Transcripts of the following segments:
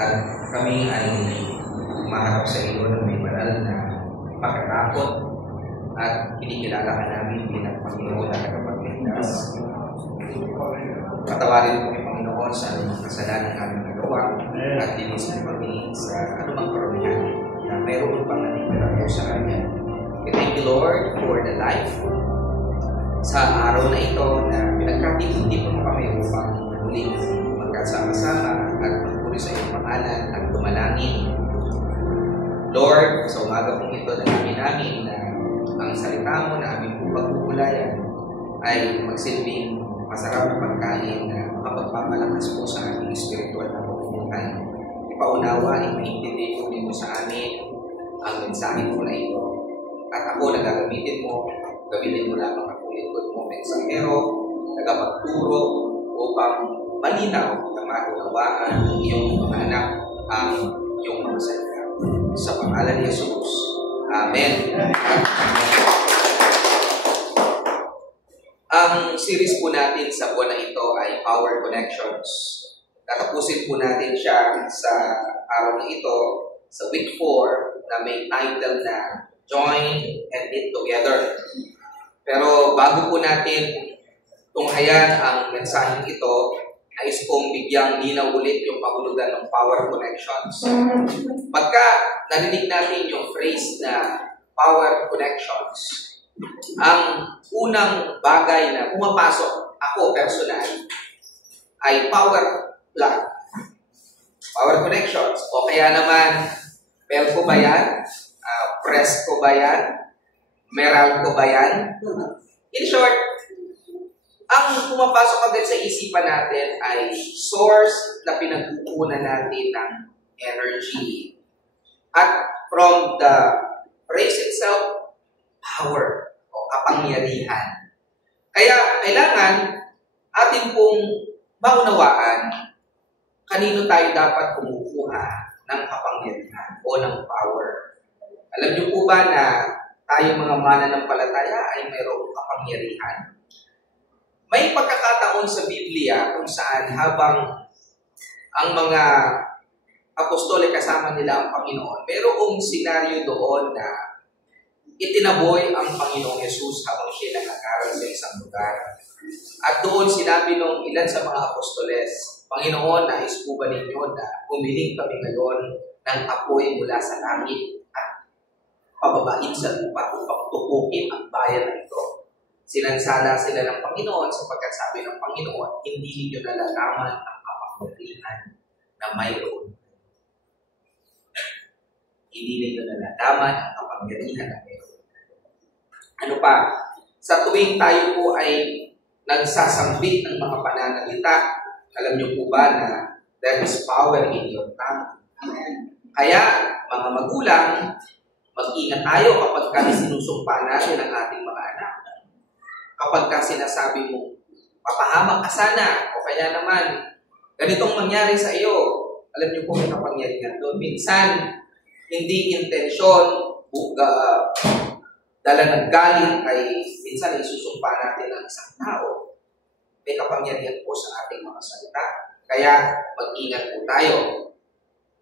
at kami ay umaharap sa iyo ng may banal na pagkatakot at kinikilala ka namin bilang Panginoon na tagapagligtas. Patawarin mo kami, Panginoon, sa anumang kasalanan namin nagawa at linisin kami sa anumang karamihan na mayroon pang natitira po sa kanya. We thank you, Lord, for the life sa araw na ito na pinagkatindi mo kami upang muling magkasama-sama at magpuri sa iyong pangalan at tumalangin. Lord, sa umaga pong ito namin na ang salita mo na aming pagpupulayan ay magsilbing masarap na pagkain na makapagpapalakas po sa aming spiritual na pagpupuhay. Ipaunawa, ipaintindi po dito sa amin ang mensahe mo na ito. At ako na gagamitin mo lamang ako likod mo, mensahero, tagapagturo upang malinaw na maunawaan ng iyong mga anak ang iyong mga salita. Sa pangalan ni Jesus. Amen. Ang series po natin sa buwan na ito ay Power Connections. Tatapusin po natin siya sa araw na ito sa week 4 na may title na Join and Knit Together. Pero bago po natin tunghayan ang mensaheng ito, nais kong bigyang linaw ulit yung kahulugan ng Power Connections. Pagka narinig natin yung phrase na Power Connections, ang unang bagay na pumapasok ako personal ay power plug. Power connections. O kaya naman, bell ko ba yan? Press ko ba yan? Meral ko ba yan? In short, ang pumapasok agad sa isipan natin ay source na pinag-uunan natin ng energy. At from the phrase itself, power o kapangyarihan. Kaya kailangan atin pong maunawaan kanino tayo dapat kumukuha ng kapangyarihan o ng power. Alam niyo po ba na tayo mga mananampalataya ay mayroong kapangyarihan? May pagkakataon sa Biblia kung saan habang ang mga apostole kasama nila ang Panginoon, mayroong senaryo doon na itinaboy ang Panginoong Yesus habang siya nag-aaral sa isang lugar. At doon sinabi nung ilan sa mga apostoles, Panginoon, nais po ba ninyo na humiling kami ngayon ng apoy mula sa langit at pababain sa lupa upang tupukin ang bayan na ito? Sinansala sila ng Panginoon sapagkat sabi ng Panginoon, hindi ninyo nalalaman ang kapangyarihan na mayroon. Hindi ninyo nalalaman ang kapangyarihan na mayroon. Ano pa? Sa tuwing tayo po ay nagsasambit ng mga pananalita, alam niyo po ba na there is power in your tongue? Kaya, mga magulang, mag-ingat tayo kapag kami sinusumpa natin ang ating mga anak. Kapag ka sinasabi mo, papahamak ka sana, o kaya naman, ganitong mangyari sa iyo, alam niyo po may kapangyarihan doon. Minsan, hindi intensyon, dala ng galit ay minsan isusumpa natin ang isang tao. May kapangyarihan po sa ating mga salita. Kaya mag-ingat po tayo.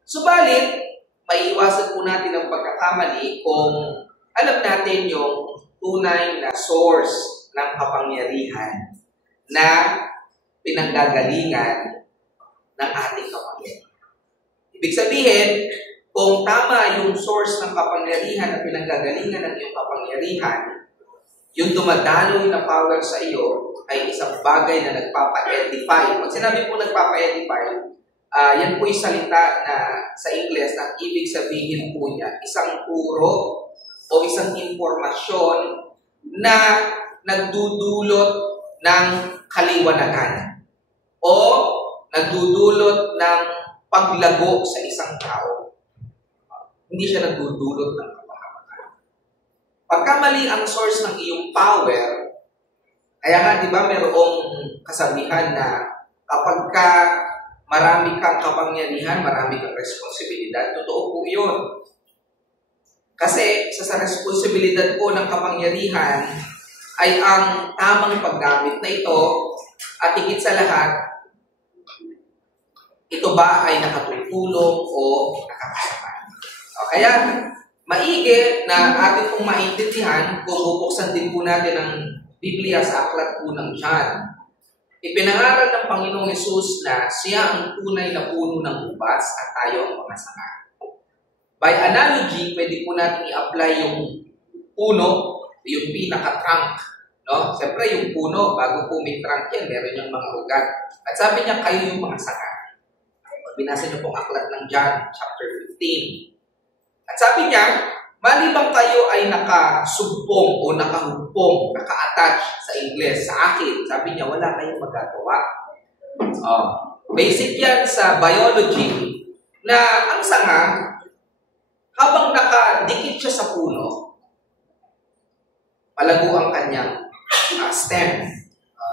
Subalit, maiiwasan po natin ang pagkakamali kung alam natin yung tunay na source ng kapangyarihan na pinanggagalingan ng ating kapangyarihan. Ibig sabihin, kung tama yung source ng kapangyarihan na pinanggagalingan ng iyong kapangyarihan, yung dumadaloy na power sa iyo ay isang bagay na nagpapa-edify. Pag sinabi po nagpapa-edify, yan po yung salita na sa Ingles na ibig sabihin po niya, isang turo o isang impormasyon na nagdudulot ng kaliwanagan o nagdudulot ng paglago sa isang tao. Hindi siya nagdudulot ng kapahamakan. Pagka mali ang source ng iyong power, kaya nga, di ba, mayroong kasabihan na kapag ka marami kang kapangyarihan, marami kang responsibilidad. Totoo po yun. Kasi sa responsibilidad po ng kapangyarihan ay ang tamang paggamit na ito at higit sa lahat, ito ba ay nakatutulong o nakakasama? Kaya, maigi na atin pong maintindihan kung bubuksan din po natin ang Biblia sa aklat po ng John. Ipinangaral ng Panginoong Hesus na siya ang tunay na puno ng ubas at tayo ang mga sanga. By analogy, pwede po natin i-apply yung puno, yung pinaka-trunk. No? Siyempre, yung puno, bago po may trunk yan, meron yung mga ugat. At sabi niya, kayo yung mga sanga. Binasa niyo pong aklat ng John, chapter 15. At sabi niya, malibang kayo ay nakasumpong o nakahugpong, naka-attach sa Ingles, sa akin, sabi niya, wala kayong magagawa. Basic yan sa biology na ang sanga, habang nakadikit siya sa puno, palago ang kanyang stem.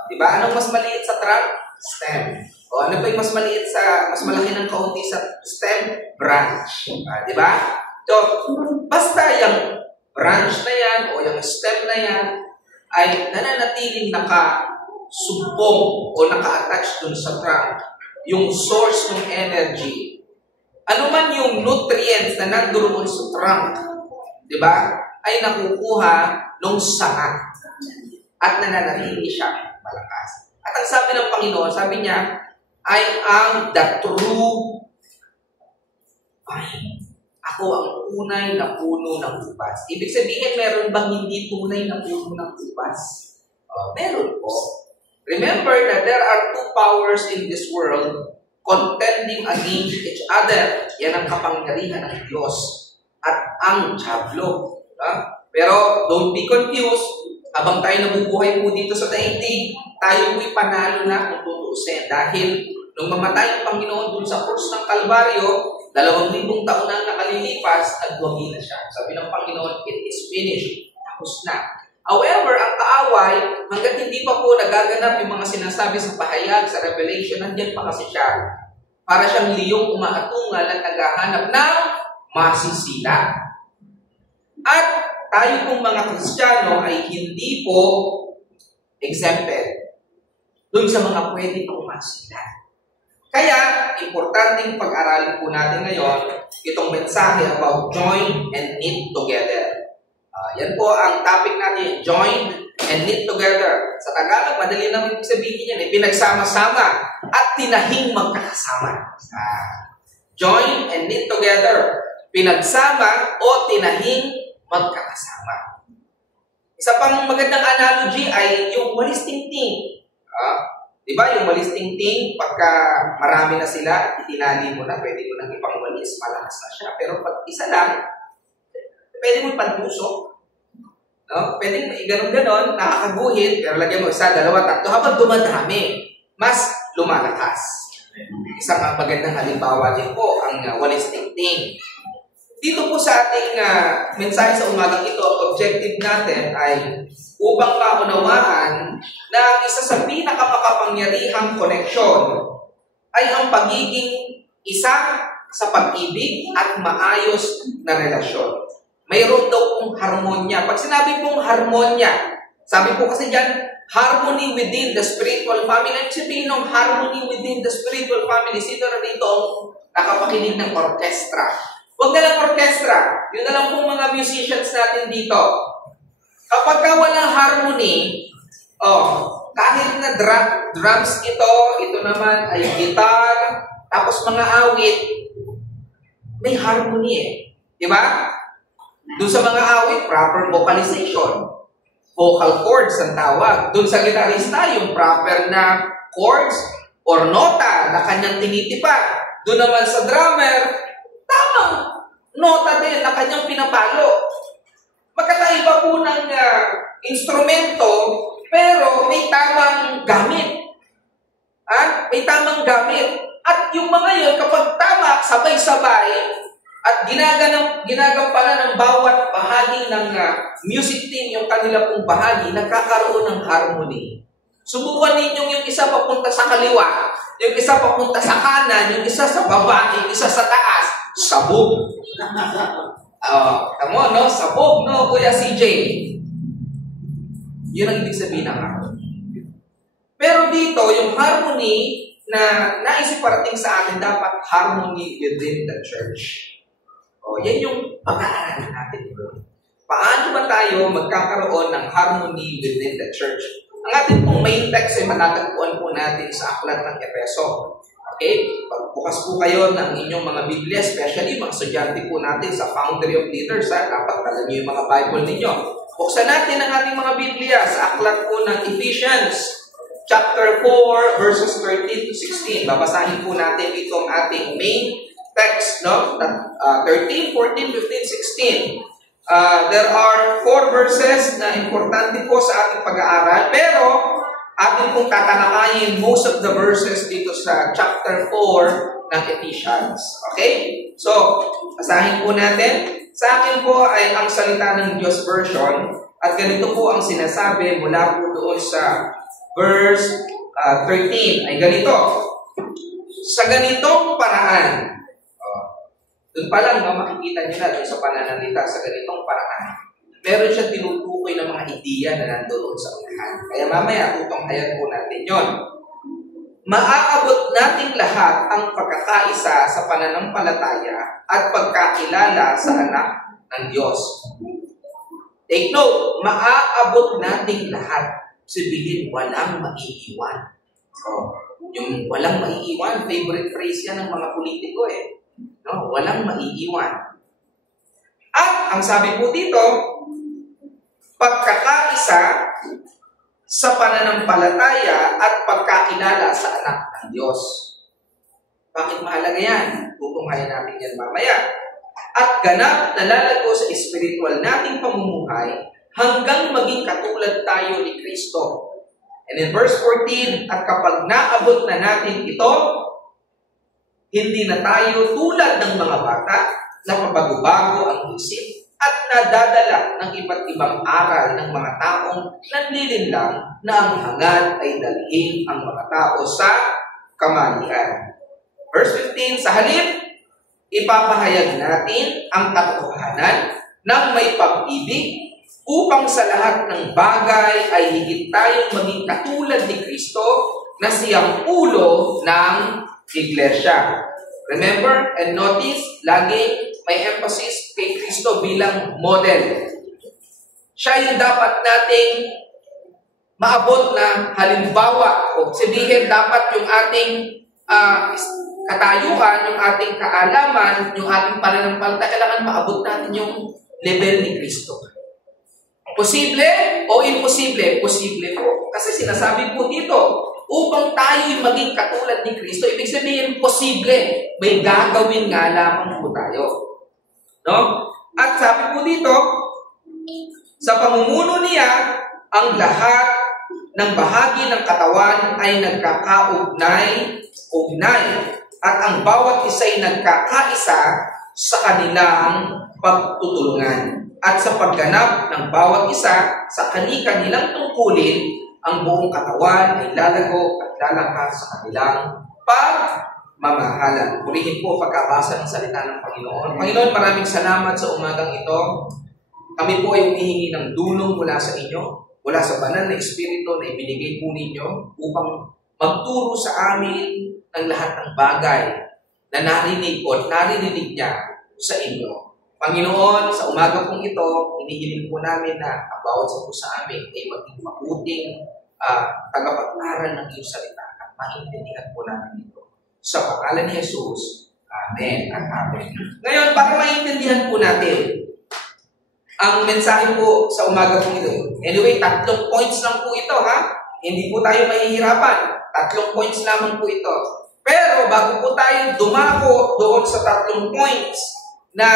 Diba? Anong mas maliit sa trunk? Stem. O ano ba yung mas maliit mas malaki ng kaunti sa stem? Branch. Diba? So, basta yung branch na yan o yung stem na yan ay nananatiling nakasumpong o naka-attach dun sa trunk, yung source ng energy. Ano man yung nutrients na nandoon sa trunk, di ba, ay nakukuha nung sanga at nananatili siya malakas. At ang sabi ng Panginoon, sabi niya, I am the true vine. Ako ang tunay na puno ng ubas. Ibig sabihin, meron bang hindi tunay na puno ng ubas? Meron po. Remember that there are two powers in this world contending against each other. Yan ang kapangyarihan ng Diyos at ang diablo. Pero don't be confused. Habang tayo nabubuhay po dito sa daigdig, tayo po'y panalo na kung tutuusin. Dahil nung mamatay ang Panginoon dun sa krus ng Kalbaryo, 2,000 taon na nakalilipas, nagwagi na siya. Sabi ng Panginoon, it is finished. Tapos na. However, ang kaaway, hanggat hindi pa po nagaganap yung mga sinasabi sa pahayag, sa Revelation, nandiyan pa kasi siya. Para siyang liyong umaatungal at naghahanap ng masisila. At tayo pong mga Kristiyano ay hindi po exempted dun sa mga pwede pong masila. Kaya, importanteng pag-aralin po natin ngayon itong mensahe about join and knit together. Yan po ang topic natin, join and knit together. Sa Tagalog, madali naman sabihin yan, pinagsama-sama at tinahing magkakasama. Join and knit together. Pinagsama o tinahing magkakasama. Isa pang magandang analogy ay yung walis tingting. Diba yung walis tingting, pagka marami na sila, itinali mo na, pwede mo nang ipang walis, malakas na siya. Pero pag isa lang, pwede mo pantusok. No? Pwede mo ganon-ganon, nakakaguhit, pero lagyan mo isa, dalawa, tatlo, habang dumadami, mas lumalakas. Isang magandang halimbawa din po, ang walis tingting. Dito po sa ating mensahe sa umagang ito, objective natin ay upang maunawaan na ang isa sa pinakamakapangyarihang koneksyon ay ang pagiging isa sa pag-ibig at maayos na relasyon. Mayroon daw pong harmonya. Pag sinabi pong harmonya, sabi po kasi dyan, harmony within the spiritual family. Ang sabihin ng harmony within the spiritual family, sino na dito ang nakapakinig ng orkestra? Huwag na lang orkestra. Yun na lang pong mga musicians natin dito. Kapag ka walang harmony, kahit na drums ito naman ay guitar, tapos mga awit, may harmony eh. Diba? Doon sa mga awit, proper vocalization. Vocal cords ang tawag. Doon sa gitarista, yung proper na chords or nota na kanyang tinitipa. Doon naman sa drummer, tamang nota din na kanyang pinapalo. Magkakaiba po ng instrumento, pero may tamang gamit. May tamang gamit. At yung mga yun, kapag tama, sabay-sabay, at ginagampanan ng bawat bahagi ng music team, yung kanila pong bahagi, nagkakaroon ng harmony. Subukan ninyong yung isa papunta sa kaliwa, yung isa papunta sa kanan, yung isa sa baba, yung isa sa taas, sabog. Tamo, no? Sabog, no, Kuya CJ? Yun ang ibig sabihin ng harmony. Pero dito, yung harmony na naisip parating sa atin, dapat harmony within the church. O, yan yung pag-aaralan natin. Paano ba tayo magkakaroon ng harmony within the church? Ang ating pong main text ay matatagpuan po natin sa aklat ng Efeso. Okay? Pagbukas po kayo ng inyong mga Biblia, especially mga estudyante po natin sa Foundry of Leaders, dapat dala niyo yung mga Bible ninyo. Buksan natin ang ating mga Biblia sa aklat po ng Ephesians, chapter 4, verses 13 to 16. Babasahin po natin itong ating main text, no? 13, 14, 15, 16. There are 4 verses na importante po sa ating pag-aaral, pero ating pong tatalakayin most of the verses dito sa chapter 4 ng Ephesians. Okay? So, basahin po natin. Sa akin po ay ang salita ng Diyos version at ganito po ang sinasabi mula po doon sa verse 13 ay ganito. Sa ganitong paraan, doon pa lang makikita nyo na doon sa pananalita, sa ganitong paraan, meron siya tinutukoy ng mga ideya na nandoon sa unahan. Kaya mamaya, tutunghayan po natin yon. Maaabot nating lahat ang pagkakaisa sa pananampalataya at pagkakilala sa anak ng Diyos. Take note, maaabot nating lahat. Sabihin, walang maiiwan. So, yung walang maiiwan, favorite phrase yan ng mga politiko eh. No, walang maiiwan. At ang sabi po dito, pagkakaisa sa pananampalataya at pagkakilala sa anak ng Diyos. Bakit mahalaga yan? Tutunghayan natin yan mamaya. At ganap na lalago sa espiritual nating pamumuhay hanggang maging katulad tayo ni Kristo. And in verse 14, at kapag naabot na natin ito, hindi na tayo tulad ng mga bata na pabago-bago ang isip at nadadala ng iba't ibang aral ng mga taong nanlilinlang na ang hangad ay dalhin ang mga tao sa kamalian. Verse 15, sa halip, ipapahayag natin ang katotohanan ng may pag-ibig upang sa lahat ng bagay ay higit tayong maging katulad ni Kristo na siyang ulo ng Iglesia. Remember and notice, laging may emphasis kay Kristo bilang model. Siya yung dapat nating maabot na halimbawa o sabihin dapat yung ating katayuan, yung ating kaalaman, yung ating pananampalataya, kailangan maabot natin yung level ni Kristo. Posible o imposible? Posible po. Kasi sinasabi po dito, upang tayo'y maging katulad ni Kristo, ibig sabihin, posible. May gagawin nga lamang po tayo. No? At sabi po dito, sa pamumuno niya, ang lahat ng bahagi ng katawan ay nagkakaugnay, at ang bawat isa'y nagkakaisa sa kanilang pagtutulungan. At sa pagganap ng bawat isa sa kani-kanilang tungkulin, ang buong katawan ay lalago at lalakas sa kanilang pagmamahalan. Purihin po pagkabasa ng salita ng Panginoon. Panginoon, maraming salamat sa umagang ito. Kami po ay humihingi ng dulong mula sa inyo, mula sa banal na Espiritu na ibinigay po ninyo upang magturo sa amin ng lahat ng bagay na naririnig niya sa inyo. Panginoon, sa umaga pong ito, hinihiling po namin na ang bawat sa po sa amin ay maging mabuting tagapag-aral ng iyong salita at maintindihan po namin ito. Sa pangalan ni Jesus, Amen at Amen. Ngayon, para maintindihan po natin ang mensahe po sa umaga pong ito. Anyway, 3 points lang po ito, ha? Hindi po tayo mahihirapan. 3 points lamang po ito. Pero bago po tayo dumako doon sa 3 points na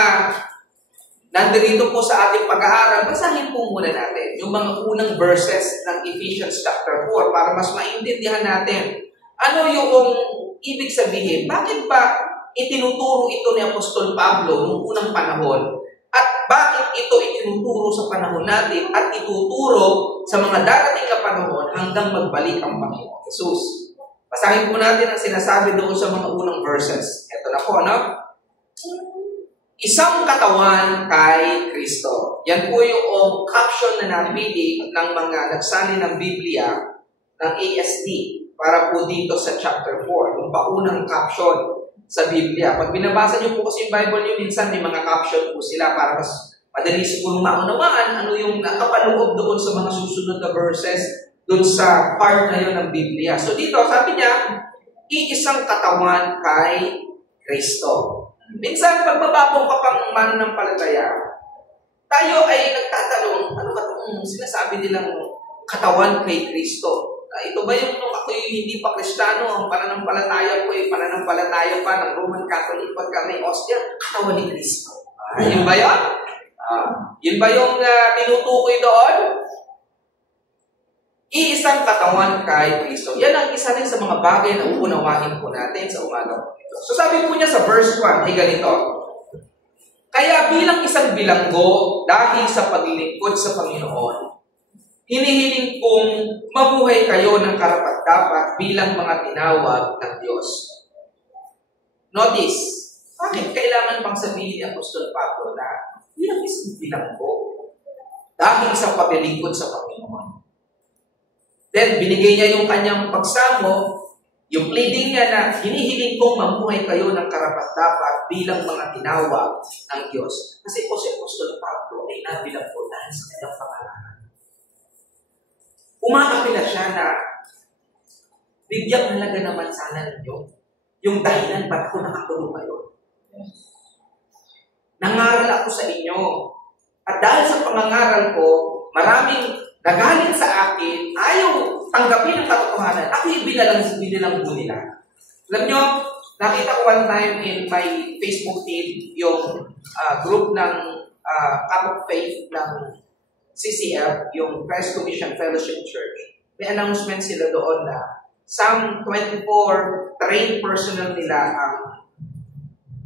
nandito po sa ating pag-aaral, basahin po muna natin yung mga unang verses ng Ephesians chapter 4 para mas maintindihan natin ano yung ibig sabihin. Bakit ba itinuturo ito ni Apostol Pablo noong unang panahon at bakit ito itinuturo sa panahon natin at ituturo sa mga darating na panahon hanggang magbalik ang Panginoon Jesus. Basahin po natin ang sinasabi doon sa mga unang verses. Ito na po, no? Isang katawan kay Kristo. Yan po yung caption na napili ng mga nagsali ng Biblia ng ASD. para po dito sa chapter 4, yung paunang caption sa Biblia. Pag binabasa niyo po kasi yung Bible niyo, minsan may mga caption po sila para mas madali siguro maunawaan ano yung nakapaloob doon sa mga susunod na verses doon sa part na yun ng Biblia. So dito, sabi niya, iisang katawan kay Kristo. Minsan, pagbababong ka pang mananampalataya, tayo ay nagtatanong, ano ba itong sinasabi nilang katawan kay Kristo? Ito ba yung nung ako yung hindi pa Kristiyano, ang pananampalataya ko ay pananampalataya pa ng Roman Catholic pagka may ostia, katawan ni Kristo. Yun ba yun? Yun ba yung tinutukoy doon? Iisang katawan kay Kristo. Yan ang isa rin sa mga bagay na uunawahin po natin sa umaga po ito. So sabi po niya sa verse 1 ay ganito, kaya bilang isang bilanggo dahil sa paglilingkod sa Panginoon, hinihiling kong mabuhay kayo ng karapat-dapat bilang mga tinawag ng Diyos. Notice, bakit kailangan pang sabihin ni Apostol Pablo na bilang isang bilanggo dahil sa paglilingkod sa Panginoon? Then, binigay niya yung kanyang pagsamo, yung pleading niya na hinihiling kong mamuhay kayo ng karapat-dapat bilang mga tinawag ng Diyos. Kasi po si Apostol Pablo ay nabilang po dahil sa kanyang pangalanan. Umaapila siya na bigyan halaga naman sana ninyo yung dahilan ba't ako nakatulong kayo. Nangaral ako sa inyo. At dahil sa pangangaral ko, maraming nagaling sa akin, ayaw tanggapin ang katotohanan. Ako yung binalanggo nila. Alam nyo, nakita ko one time in my Facebook feed yung group ng Cup of Faith ng CCF, yung Christ Commission Fellowship Church. May announcement sila doon na some 24 trained personnel nila ang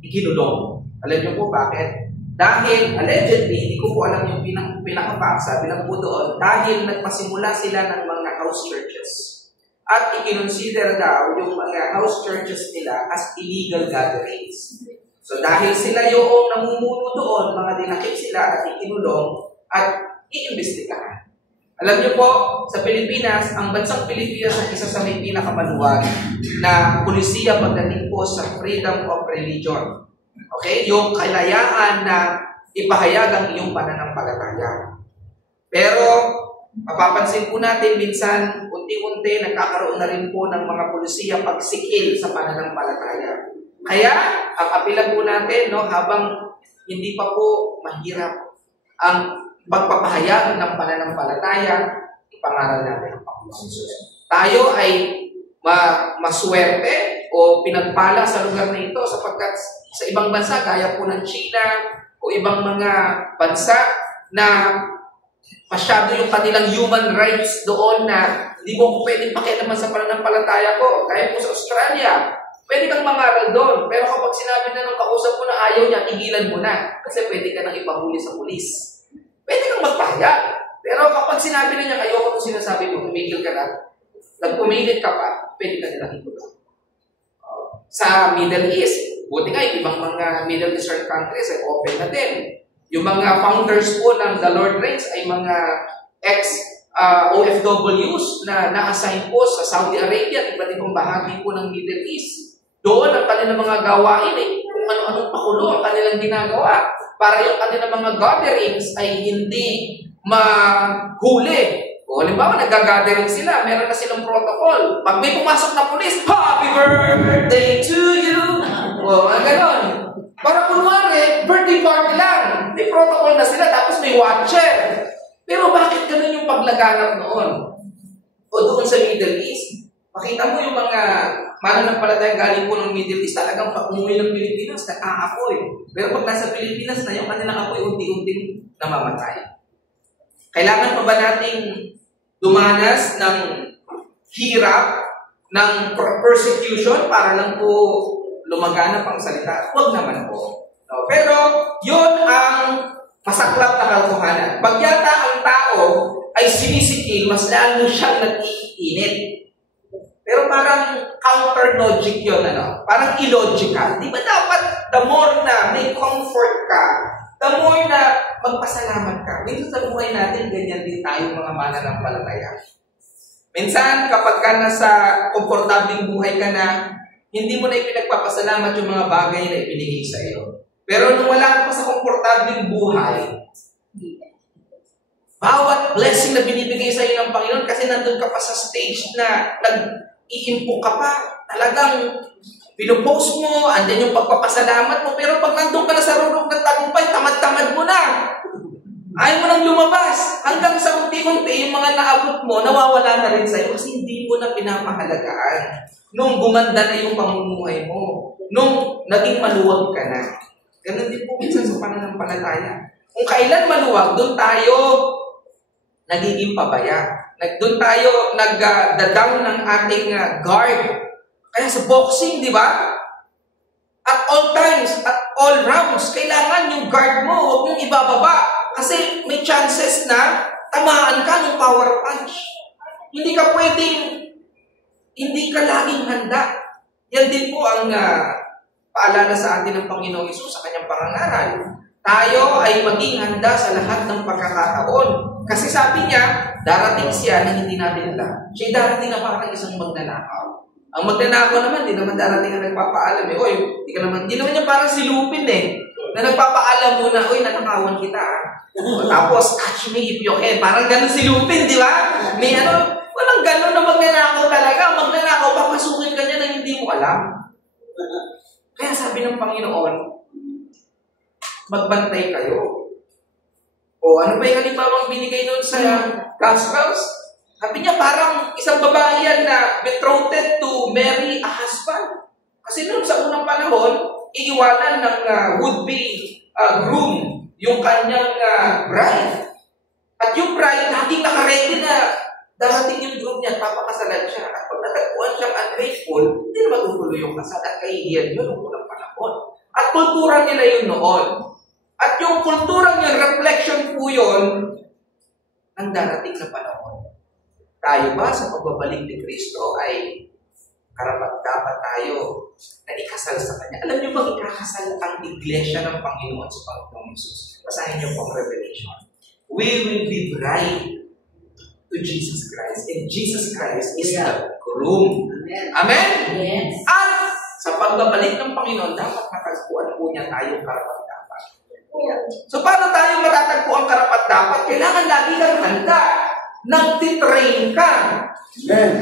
ikinulong. Alam nyo po bakit? Dahil, allegedly, hindi ko po alam yung pinakapaksa, bilang po doon, dahil nagpasimula sila ng mga house churches. At ikinonsider daw yung mga house churches nila as illegal gatherings. So dahil sila yung namumuno doon, mga dinakip sila at ikinulong at iimbestigahan. Alam niyo po, sa Pilipinas, ang bansang Pilipinas ay isa sa may pinakamaluwag na pulisiya pagdating po sa freedom of religion. Okay? Yung kalayaan na ipahayag ang iyong pananampalataya. Pero, mapapansin po natin, minsan, unti-unti, nagkakaroon na rin po ng mga pulisiya pagsikil sa pananampalataya. Kaya, ang apela po natin, no, habang hindi pa po mahirap ang pagpapahayag ng pananampalataya, ipangaral natin ang Panginoon Jesus. Tayo ay maswerte o pinagpala sa lugar na ito sapagkat sa ibang bansa, gaya po ng China o ibang mga bansa na masyado yung kanilang human rights doon na hindi mo po pwedeng pakialaman sa pananampalataya ko. Gaya po sa Australia, pwede kang mangaral doon. Pero kapag sinabi na ng kausap mo na ayaw niya, tigilan mo na. Kasi pwede ka nang ipahuli sa pulis. Pwede kang magpahayag. Pero kapag sinabi na niya, ayoko kung sinasabi mo, tumigil ka na, nagpumilit ka pa, pwede ka nilang itulong. Sa Middle East, buti nga, ibang mga Middle Eastern countries ay open na din. Yung mga founders po ng The Lord Reigns ay mga ex-OFWs na na-assign po sa Saudi Arabia, iba't ibang bahagi po ng Middle East. Doon ang kanilang mga gawain ay kung ano-anong pakulo ang kanilang ginagawa para yung kanilang mga gatherings ay hindi mahuli. O halimbawa, nag-gathering sila, meron na silang protocol. Pag may pumasok na pulis, Happy birthday to you! O, gano'n. Para kunwari, birthday party lang. May protocol na sila, tapos may watcher. Pero bakit gano'n yung paglaganap noon? O doon sa Middle East, makita mo yung mga mananampalatayang galing po ng Middle East, talagang pag-umuwi ng Pilipinas, nakakapoy. Pero pag nasa Pilipinas na, yung kanilang apoy unti-unting namamatay. Kailangan pa ba nating dumanas ng hirap, ng persecution para lang po lumaganap ang salita? Huwag naman po. No? Pero yun ang masaklap na katotohanan. Pag yata ang tao ay sinisikil, mas lalo siyang nag-iinit. Pero parang counter-logic yun, ano? Parang illogical. Di ba dapat the more na may comfort ka, the more na magpasalamat ka. Minsan sa buhay natin, ganyan din tayo mga mananampalataya. Minsan, kapag ka nasa komportabling buhay ka na, hindi mo na ipinagpapasalamat yung mga bagay na ibinigay sa iyo. Pero nung wala ka pa sa komportabling buhay, bawat blessing na binibigay sa iyo ng Panginoon, kasi nandun ka pa sa stage na nag-iimpo ka pa, talagang pinupost mo, andyan yung pagpapasalamat mo, pero pag nandun ka na sa rurok ng tagumpay, tamad-tamad mo na. Ayaw mo nang lumabas. Hanggang sa unti-unti, yung mga naabot mo, nawawala na rin sa'yo kasi hindi mo na pinapahalagaan. Nung gumanda na yung pamumuhay mo, nung naging maluwag ka na. Ganun din po minsan sa pananampalataya. Kung kailan maluwag, doon tayo nagiging pabaya. Doon tayo nag-down ng ating guard. Kaya sa boxing, di ba? At all times, at all rounds, kailangan yung guard mo, huwag mong ibababa. Kasi may chances na tamaan ka ng power punch. Hindi ka pwedeng, hindi ka laging handa. Yan din po ang paalala sa atin ng Panginoong Hesus sa kanyang pangangaral. Tayo ay maging handa sa lahat ng pagkakataon. Kasi sabi niya, darating siya na hindi natin alam. Siya darating na parang isang magnanakaw. Ang magnanakaw naman, di naman darating na nagpapaalam. Oy, di naman niya parang silupin na nagpapaalam muna, oy, nanakawan kita. Tapos, catch me if you can. Parang ganun silupin, di ba? May walang ganun na magnanakaw talaga. Magnanakaw, papasukin ka niya na hindi mo alam. Kaya sabi ng Panginoon, magbantay kayo. O ano ba yung halimbawang binigay doon sa Gospels? Sabi niya, parang isang babae yan na betrothed to marry a husband. Kasi noon sa unang panahon, iiwanan ng would-be groom yung kanyang bride. At yung bride, laging nakaready na darating yung groom niya at papakasalan siya. At pag natagpuan siyang ungrateful, hindi na matutuloy yung kasal at kahihiyan yun noong unang panahon. At kultura nila yun noon. At yung kulturang yun, reflection po yun ng darating na panahon. Tayo ba sa pagbabalik ni Kristo ay karapat-dapat tayo na ikasal sa Kanya? Alam niyo ba ikakasal ang iglesia ng Panginoon sa Panginoong Hesus? Basahin niyo po ang Revelation. We will be bride to Jesus Christ. And Jesus Christ is the groom. Amen? Yes. At sa pagbabalik ng Panginoon, dapat matagpuan po niya tayong karapat-dapat. So paano tayo matatagpo ang karapat-dapat? Kailangan lagi kang handa. Nagtitrain ka.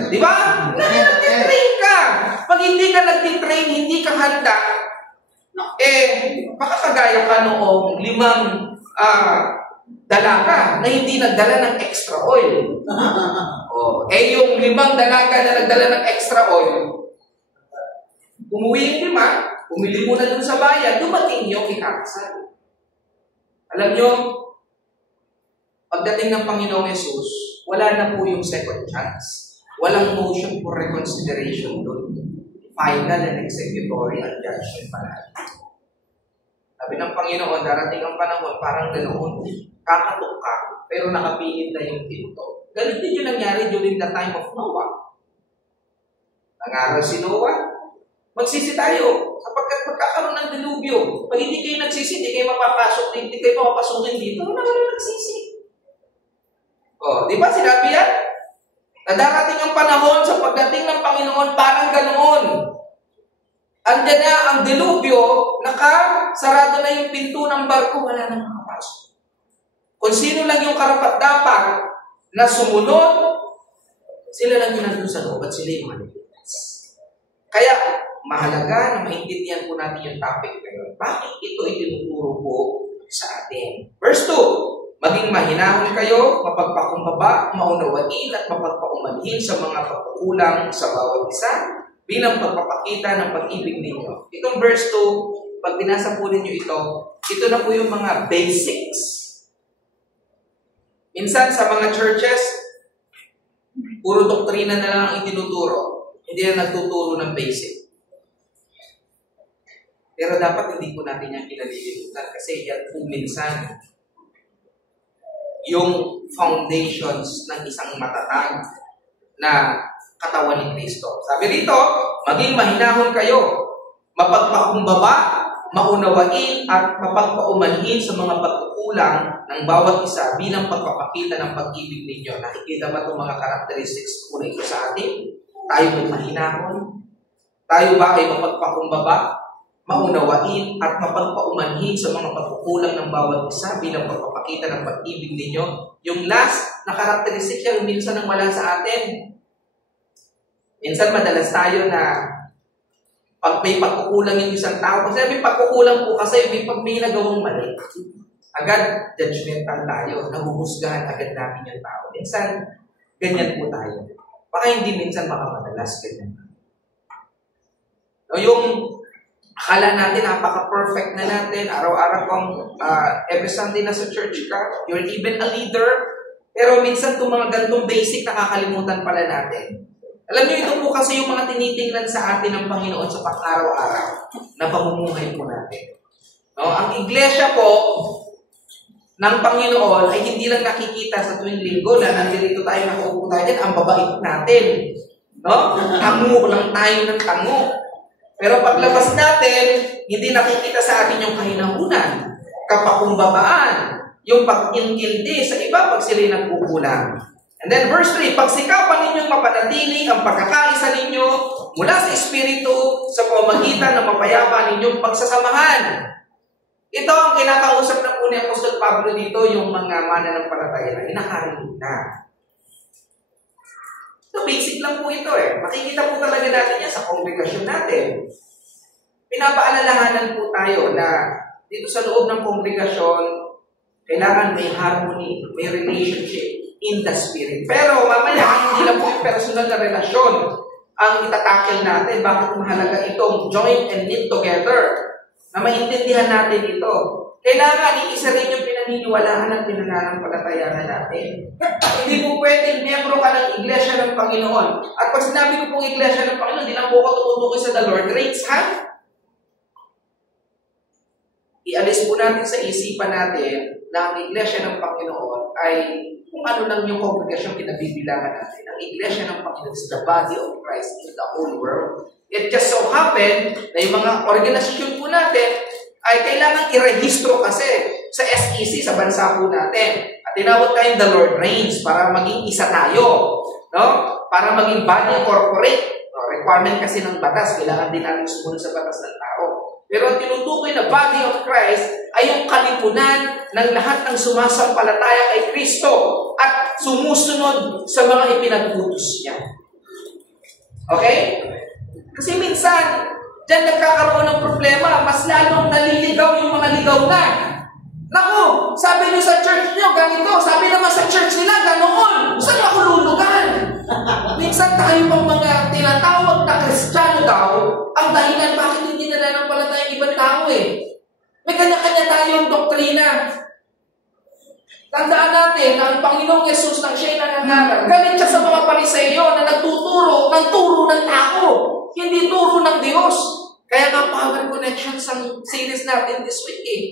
Di ba? Nagtitrain ka. Pag hindi ka nagtitrain, hindi ka handa, baka kagaya ka noong 5 dalaga na hindi nagdala ng extra oil. Yung 5 dalaga na nagdala ng extra oil, umuwi yung 5, bumili muna dun sa bayan, dumating yung ikakasal. Alam nyo, pagdating ng Panginoong Hesus, wala na po yung second chance. Walang motion for reconsideration doon. Final and executory ang judgment palagi. Sabi ng Panginoon, darating ang panahon, parang ganoon, kakatok ka, pero nakapihit na yung pinto. Ganun din yung nangyari during the time of Noah. Nangaral si Noah, magsisi tayo, sapagkat magkakaroon ng dilubyo. Pag hindi kayo nagsisi, hindi kayo mapapasok, hindi kayo mapapasukin dito, wala kayo nagsisi. Di ba sinabi yan? Na darating ang panahon sa pagdating ng Panginoon, parang ganoon. Andiyan na ang dilubyo, nakasarado na yung pinto ng barko, wala nang makapasok. Kung sino lang yung karapat-dapat na sumunod, sila lang yung nandun sa loob at sila yung maniligtas. Kaya, mahalaga na maintindihan po natin yung topic ngayon. Bakit ito itinuturo po sa atin? Verse 2, maging mahinahon kayo, mapagpakumbaba, maunawain at mapagpaumanhin sa mga pagkukulang sa bawat isa bilang pagpapakita ng pag-ibig ninyo. Itong verse 2, pag binasa po ninyo ito na po yung mga basics. Minsan sa mga churches, puro doktrina na lang ang itinuturo. Hindi na nagtuturo ng basic. Pero dapat hindi po natin yan kinalilimutan kasi yan po minsan yung foundations ng isang matatag na katawan ni Kristo. Sabi rito, maging mahinahon kayo, mapagpakumbaba, maunawain at mapagpaumanhin sa mga pagkukulang ng bawat isa bilang pagpapakita ng pag-ibig ninyo. Nakikita ba itong mga characteristics po na ito sa atin? Tayo ay mahinahon? Tayo ba ay mapagpakumbaba? Maunawain at mapagpaumanhin sa mga pagkukulang ng bawat isa bilang pagpapakita ng pag-ibig ninyo? Yung last na characteristic yung minsan nang wala sa atin. Minsan madalas tayo na pag may pagkukulang yung isang tao, kasi may pagkukulang po kasi pag may nagawang mali, agad judgmental tayo, nahuhusgahan agad namin yung tao. Minsan, ganyan po tayo. Baka hindi minsan madalas ganyan. So, yung akala natin, napaka-perfect na natin, araw-araw kong every Sunday na sa church ka, you're even a leader, pero minsan itong mga gantong basic nakakalimutan pala natin. Alam niyo, ito po kasi yung mga tinitingnan sa atin ng Panginoon sa pang-araw-araw na pamumuhay po natin. No? Ang iglesia po ng Panginoon ay hindi lang nakikita sa tuwing linggo na nandito tayo, nakaupo tayo dyan, ang babait natin. No? Tango lang tayo ng tango. Pero paglabas natin, hindi nakikita sa atin yung kahinahunan, kapakumbabaan, yung pag-inkildi sa iba pag sila'y nagkukulang. And then verse 3, pagsikapan ninyong mapanatili ang pagkakaisa ninyo mula sa Espiritu sa pamamagitan ng mapayapa ninyong pagsasamahan. Ito ang kinakausap na po ni Apostol Pablo dito, yung mga mananampalataya na hinaharinig na. So basic lang po ito eh. Makikita po talaga natin yan sa kongregasyon natin. Pinapaalalahanan po tayo na dito sa loob ng kongregasyon, kailangan may harmony, may relationship in the Spirit. Pero mamaya, hindi lang po yung personal na relasyon ang itatakil natin. Bakit mahalaga itong join and knit together? Na maintindihan natin ito. Kailangan iisa rin yung pinaniniwalaan at pinananampalatayanan natin. Hindi po pwedeng miyembro ka ng Iglesia ng Panginoon. At pag sinabi ko pong Iglesia ng Panginoon, hindi lang po ako tumutukoy sa the Lord rates, ha? Ialis po natin sa isipan natin na ang Iglesia ng Panginoon ay kung ano lang yung kongregasyong pinabibilangan natin. Ang Iglesia ng Panginoon is the body of Christ in the whole world. It just so happened na yung mga organisasyon po natin ay kailangan irehistro kasi sa SEC, sa bansa po natin. At tinawag tayong the Lord reigns para maging isa tayo. No? Para maging body corporate. No? Requirement kasi ng batas, kailangan din natin sumunod sa batas ng tao. Pero ang tinutukoy na body of Christ ay yung kalipunan ng lahat ng sumasampalataya kay Kristo at sumusunod sa mga ipinag-utos niya. Okay? Kasi minsan, dyan nagkakaroon ng problema, mas lalong naliligaw yung mga ligaw na. Naku, sabi niyo sa church niyo, ganito. Sabi naman sa church nila, ganoon. Saan ako lulugan? Minsan tayo pang mga tinatawag na Kristiyano daw, ang dahilan bakit hindi nananampalataya yung ibang tao eh. May kanya-kanya tayong doktrina. Tandaan natin na ang Panginoong Yesus nang siya'y nangangaral, galit siya sa mga Pariseyo na nagtuturo ng turo ng tao, hindi turo ng Diyos. Kaya nga Power Connections ang series natin this week eh.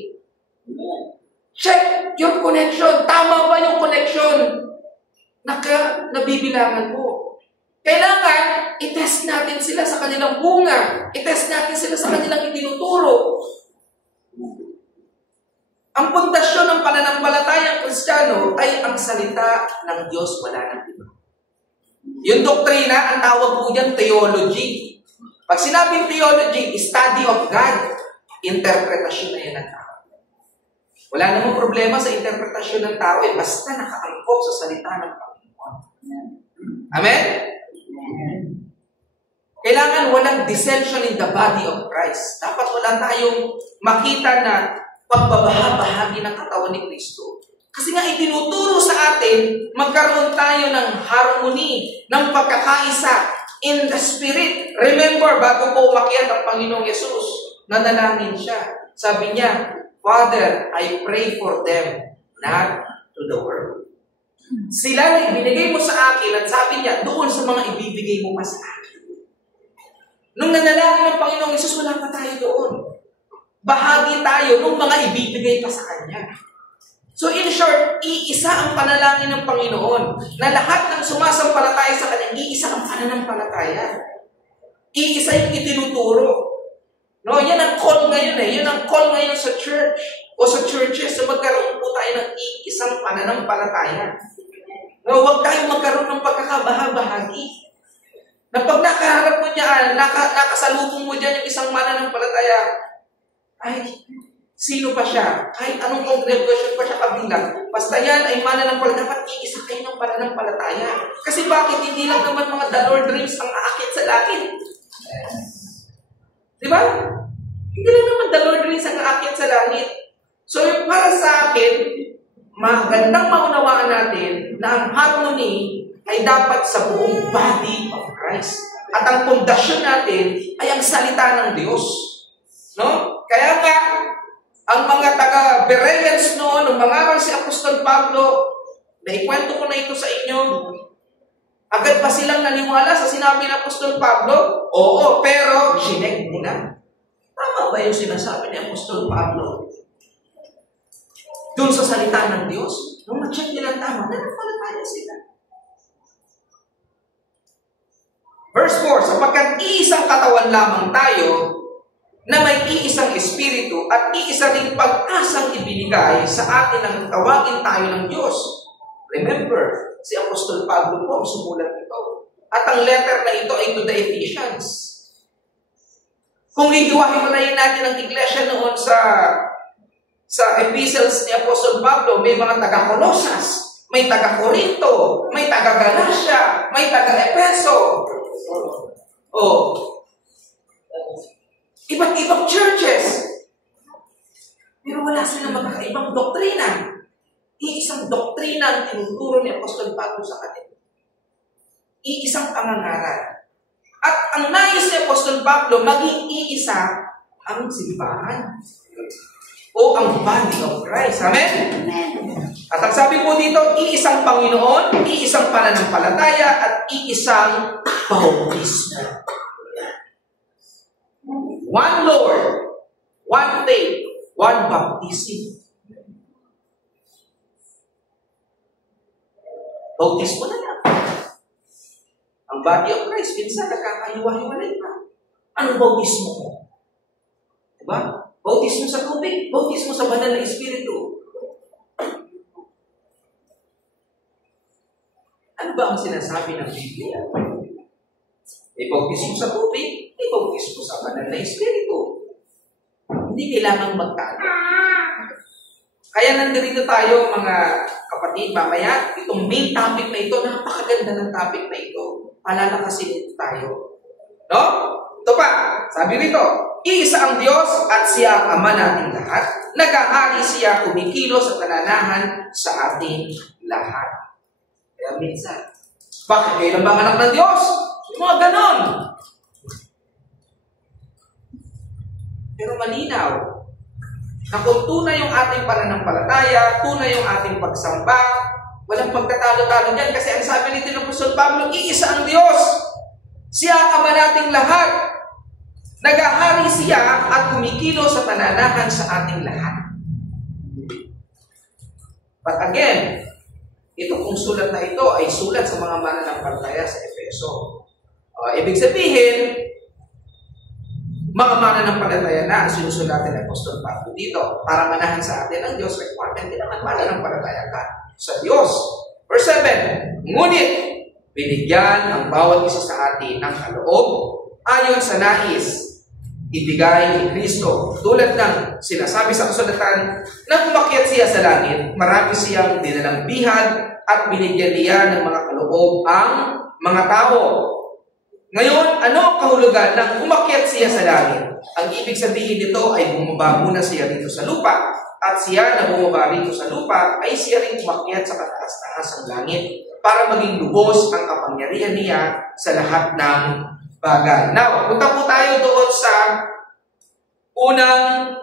Check your connection. Tama ba yung connection? Nabibilangan mo. Kailangan i-test natin sila sa kanilang bunga. I-test natin sila sa kanilang itinuturo. Ang pundasyon ng pananampalatayang Kristiyano ay ang salita ng Diyos, wala nang iba. Yung doktrina, ang tawag po dyan, theology. Pag sinabing theology, study of God, interpretasyon na yan ng tao. Wala namang problema sa interpretasyon ng tao eh, basta nakaangkop sa salita ng Panginoon. Amen? Kailangan walang dissension in the body of Christ. Dapat wala tayong makita na pagbabaha-bahagi ng katawan ni Kristo. Kasi nga itinuturo sa atin, magkaroon tayo ng harmony, ng pagkakaisa in the Spirit. Remember, bago po umakyat ang Panginoong Yesus, nanalangin siya. Sabi niya, Father, I pray for them, not to the world. Sila na ibinigay mo sa akin at sabi niya, doon sa mga ibibigay mo pa sa akin. Nung nanalangin ng Panginoong Yesus, wala pa tayo doon. Bahagi tayo nung mga ibibigay pa sa Kanya. So in short, iisa ang panalangin ng Panginoon na lahat ng sumasampalataya sa Kanya, iisa ang pananampalataya. Iisa yung itinuturo. No, yan ang call ngayon eh. Yun ang call ngayon sa church o sa churches na magkaroon po tayo ng isang pananampalataya. No, huwag tayong magkaroon ng pagkakabaha-bahagi. Na pag nakaharap mo dyan, nakasalubong mo dyan yung isang mananampalataya, ay, sino pa siya? Kahit anong congregation pa siya kabilang. Basta yan ay mananampalataya, dapat iisa kayo ng pananampalataya. Kasi bakit hindi lang naman mga the Lord dreams ang aakit sa langit? Di ba? Hindi lang naman the Lord dreams ang aakit sa langit. So, para sa akin, magandang maunawaan natin na ang harmony ay dapat sa buong body of Christ. At ang pundasyon natin ay ang salita ng Diyos. No? Kaya nga, ang mga taga-Bereans noon, nung mangaral si Apostol Pablo, naikwento ko na ito sa inyo, agad ba silang naniwala sa sinabi ng Apostol Pablo? Oo, pero chinek nila. Tama ba yung sinasabi ni Apostol Pablo? Doon sa salita ng Diyos, nung na-check nila tama, nananampalataya sila. Verse 4, sapagkat iisang katawan lamang tayo na may iisang espiritu at iisa ring pag-asang ibinigay sa atin ang tawagin tayo ng Diyos. Remember, si Apostol Pablo po ang sumulat nito. At ang letter na ito ay to the Ephesians. Kung hihiwa-hiwalayin natin ang iglesia noon sa epistles ni Apostol Pablo, may mga taga-Colosas, may taga-Corinto, may taga-Galatia, may taga-Epeso. Iba't ibang churches. Pero wala silang magkakaibang doktrina. Iisang doktrina ang tinuturo ni Apostol Pablo sa kanila. Iisang pangangaral. At ang nais ni Apostol Pablo, maging iisa ang simbahan. O ang body of Christ. Amen? At ang sabi po dito, iisang Panginoon, iisang pananampalataya, at iisang bautismo. One Lord, one faith, one baptism. Bautismo na lang. Ang body of Christ, minsan nakakahiwa-hiwalay pa. Anong bautismo mo? Diba? Bautismo sa tubig, bautismo sa banal na Espiritu. Ano ba ang sinasabi ng Biblia? May bautismo sa tubig, may bautismo sa banal na Espiritu. Hindi kailangang magtalo. Kaya nandito tayo mga kapatid, mamaya, itong main topic na ito, napakaganda ng topic na ito. Palalakasin ito tayo. No? Ito pa, sabi rito, iisa ang Diyos at siya ang Ama nating lahat. Nag-ahari siya, kumikilos at nananahan sa ating lahat. Kaya minsan, bakit kayo lang bang anak ng Diyos? Yung mga ganon. Pero malinaw, na kung tunay yung ating pananampalataya, tunay yung ating pagsamba, walang pagtatalo-talo dyan. Kasi ang sabi nito ng Apostol Pablo, iisa ang Diyos. Siya ang Ama nating lahat. Nag-ahari siya at kumikilos sa pananahan sa ating lahat. But again, ito kung sulat na ito ay sulat sa mga mananampalataya sa Efeso. Ibig sabihin, mga mananampalataya na ang sinusulatan ng Apostol Pablo dito para manahan sa atin ang Diyos requirement. Hindi naman mananampalataya ka sa Diyos. Verse 7, ngunit binigyan ang bawat isa sa atin ng kaloob ayon sa nais ibigay ni Kristo. Tulad ng sinasabi sa kasulatan, nang umakyat siya sa langit, marami siyang dinalang bihag at binigyan niya ng mga kaloob ang mga tao. Ngayon, ano ang kahulugan ng umakyat siya sa langit? Ang ibig sabihin nito ay bumaba muna siya dito sa lupa. At siya na bumaba rito sa lupa ay siya rin umakyat sa kataas-taas ng langit para maging lubos ang kapangyarihan niya sa lahat ng bagay. Now, punta po tayo doon sa unang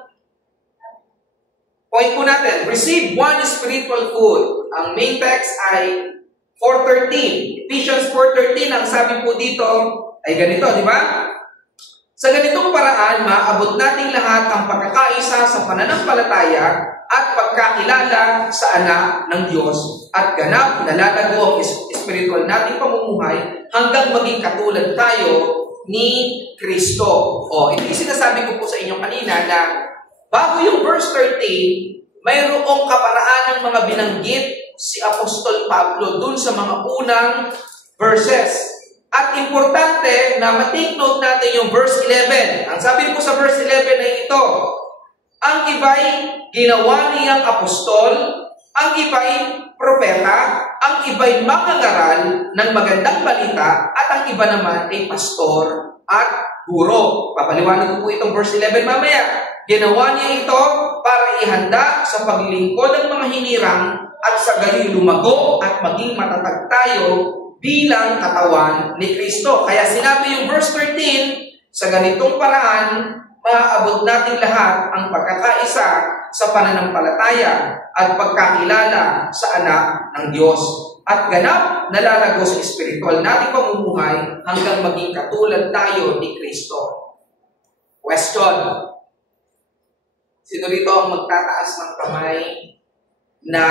point po natin. Receive one spiritual food. Ang main text ay 4:13. Ephesians 4:13, ang sabi po dito ay ganito, di ba? Sa ganitong paraan, maaabot nating lahat ang pagkakaisa sa pananampalataya at pagkakilala sa anak ng Diyos at ganap na lalago ang espiritual nating pamumuhay hanggang maging katulad tayo ni Kristo. O, ito yung sinasabi ko po sa inyo kanina na bago yung verse 13, mayroong kaparaan ng mga binanggit si Apostol Pablo dun sa mga unang verses. At importante na ma-take note natin yung verse 11. Ang sabi po sa verse 11 ay ito, ang iba'y ginawa niyang apostol, ang iba'y propeta, ang iba'y mangangaral ng magandang balita, at ang iba naman ay pastor at guro. Papaliwanag ko po itong verse 11 mamaya. Ginawa niya ito para ihanda sa paglilingkod ng mga hinirang at sa galing lumago at maging matatag tayo bilang katawan ni Kristo. Kaya sinabi yung verse 13, sa ganitong paraan, maaabot natin lahat ang pagkakaisa sa pananampalataya at pagkakilala sa anak ng Diyos at ganap na lalago sa espiritual nating pamumuhay hanggang maging katulad tayo ni Kristo. Question. Sino rito ang magtataas ng kamay na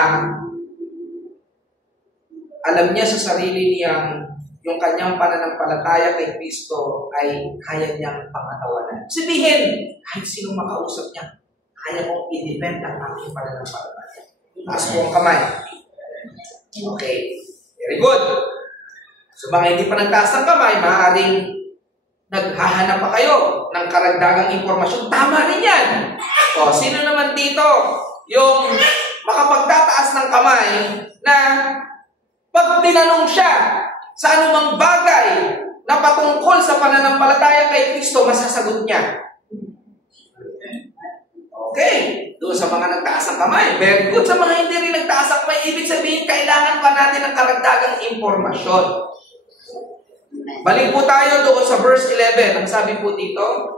alam niya sa sarili niyang yung kanyang pananampalataya kay Kristo ay kaya niyang pangatawanan? Sabihin, kahit sino makausap niya, kaya kong i-depend ang aking pananampalataya. Taas po ang kamay. Okay. Very good. So mga hindi pa nagtaas ng kamay, maaaring naghahanap pa kayo ng karagdagang impormasyon. Tama rin yan. O, sino naman dito yung makapagtataas ng kamay na pag tinanong siya sa anumang bagay na patungkol sa pananampalataya kay Kristo, masasagot niya? Okay. Doon sa mga nagtaas ng kamay. Very good. Sa mga hindi rin nagtaas ng kamay, ibig sabihin, kailangan pa natin ng karagdagang impormasyon. Balik po tayo doon sa verse 11. Ang sabi po dito,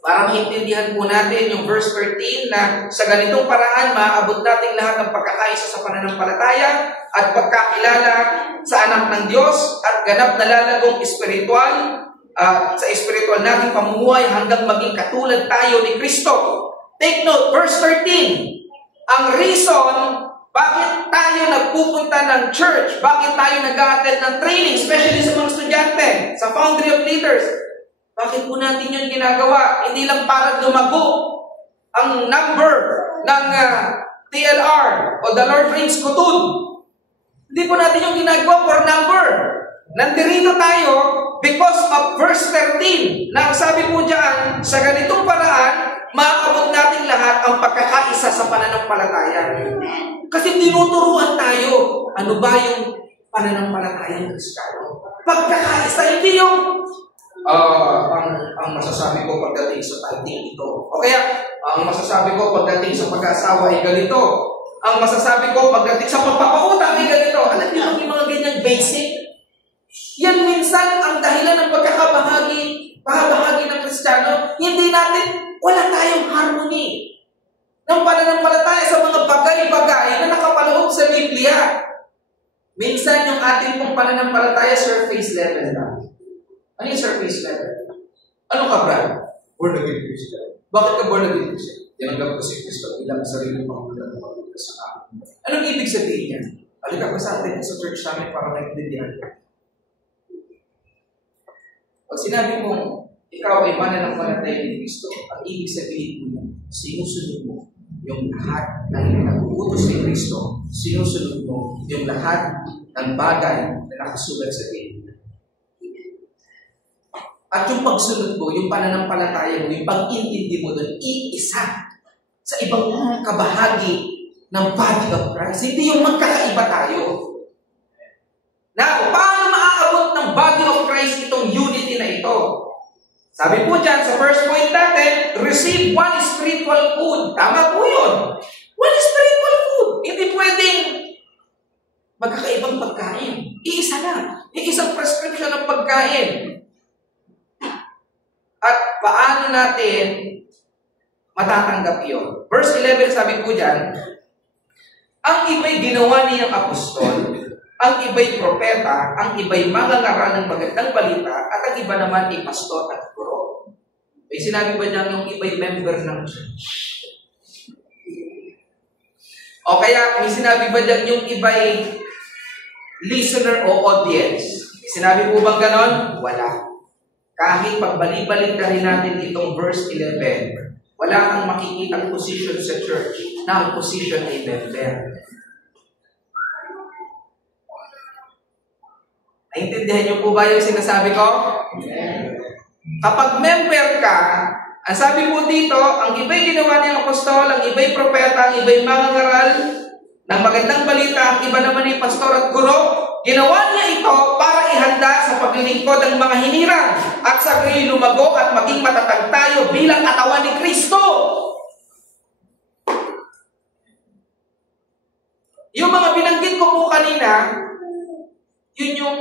para maintindihan po natin yung verse 13 na sa ganitong paraan, maaabot natin lahat ng pagkakaisa sa pananampalataya at pagkakilala sa anak ng Diyos at ganap na lalagong espiritual sa espiritual nating pamumuhay hanggang maging katulad tayo ni Kristo. Take note, verse 13. Ang reason bakit tayo nagpupunta ng church, bakit tayo nag-a-attend ng training, especially sa mga estudyante, sa Foundry of Leaders, bakit po natin yun ginagawa? Hindi lang para lumago ang number ng TLR o the Lord Reigns Kutun. Hindi po natin yung ginagawa for number. Nandirito tayo because of verse 13 na sabi po dyan, sa ganitong paraan, maaabot natin lahat ang pagkakaisa sa pananampalataya. Kasi tinuturuan tayo, ano ba yung pananampalataya ng Kristiyano? Pagkakaisa, hindi yung ang masasabi ko pagdating sa tithing ito. O kaya, ang masasabi ko pagdating sa pag-asawa ay ganito. Ang masasabi ko pagdating sa pagpapautang ay ganito. Alam niyo yung mga ganyang basic? Yan minsan ang dahilan ng pagkakabahagi ng Kristiyano. Hindi natin, wala tayong harmony ng pananampalataya sa mga bagay-bagay na nakapaloob sa Biblia. Minsan yung ating pong pananampalataya surface level lang. Ano yung surface level? Ano ka, Brad? Born again Christian. Bakit ka born again Christian? Tinanggap ko si Kristo bilang sarili pang magdadamag sa akin. Anong ibig sabihin niya? Halika pa sa atin sa church namin para maintindihan. Pag sinabi mong ikaw ay mananampalataya ni Kristo, ang ibig sabihin mo niya, sinusunod mo yung lahat ng ipinag-uutos ni Kristo, sinusunod mo yung lahat ng bagay na nakasulat sa Biblia. At yung pagsunod mo, yung pananampalataya mo, yung pag-intindi mo doon, iisa sa ibang kabahagi ng body of Christ. Hindi yung magkakaiba tayo. Now, paano maaabot ng body of Christ itong unity na ito? Sabi po dyan, sa first point natin, receive one spiritual food. Tama po yun. One spiritual food. Hindi pwedeng magkakaibang pagkain. Iisa na. Iisang prescription ng pagkain. At paano natin matatanggap yun? Verse 11, sabi po dyan, ang iba'y ginawa niyang apostol, ang iba'y propeta, ang iba'y mangangaral ng magandang balita, at ang iba naman ay pastor at guro. May sinabi ba dyan yung iba'y member ng church? O kaya, may sinabi ba dyan yung iba'y listener o audience? May sinabi po bang ganon? Wala. kahit pagbalik-balik na rin natin itong verse 11, wala kang makikitang position sa church na ang position ay member. Naintindihan niyo po ba yung sinasabi ko? Kapag member ka, ang sabi po dito, ang iba'y ginawa niyang apostol, ang iba'y propeta, ang iba'y mangangaral ng magandang balita, ang iba naman ay pastor at guro. Ginawa niya ito para ihanda sa paglilingkod ng mga hinirang at sa gayon lumago at maging matatag tayo bilang katawan ni Kristo. Yung mga binanggit ko po kanina, yun yung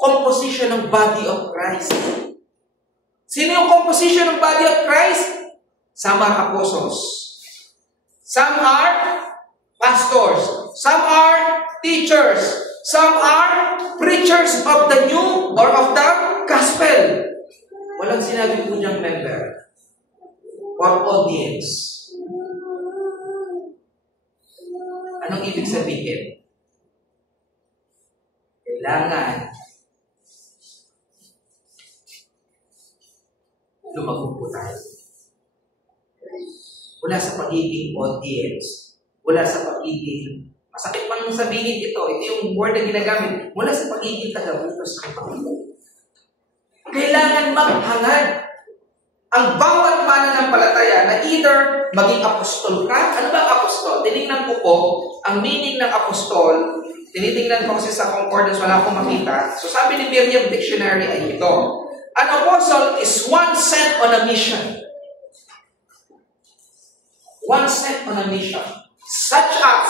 composition ng body of Christ. Sino yung composition ng body of Christ? Some are apostles. Some are pastors. Some are teachers. Some are preachers of the new or of the gospel. Walang sinabi po niyang member or audience. Anong ibig sabihin? Kailangan lumago po tayo. Wala sa pagiging audience. Wala sa pagiging, masakit man sabihin ito yung word na ginagamit, wala sa pagiging taga-bukas ng Panginoon. Kailangan maghangad ang bawat mananampalataya na either maging apostol ka. Ano ba apostol? Tinignan ko po, ang meaning ng apostol, tinitingnan ko kasi sa concordance, wala akong makita. So sabi ni Merriam Dictionary ay ito. An apostle is one sent on a mission. One sent on a mission. Such as,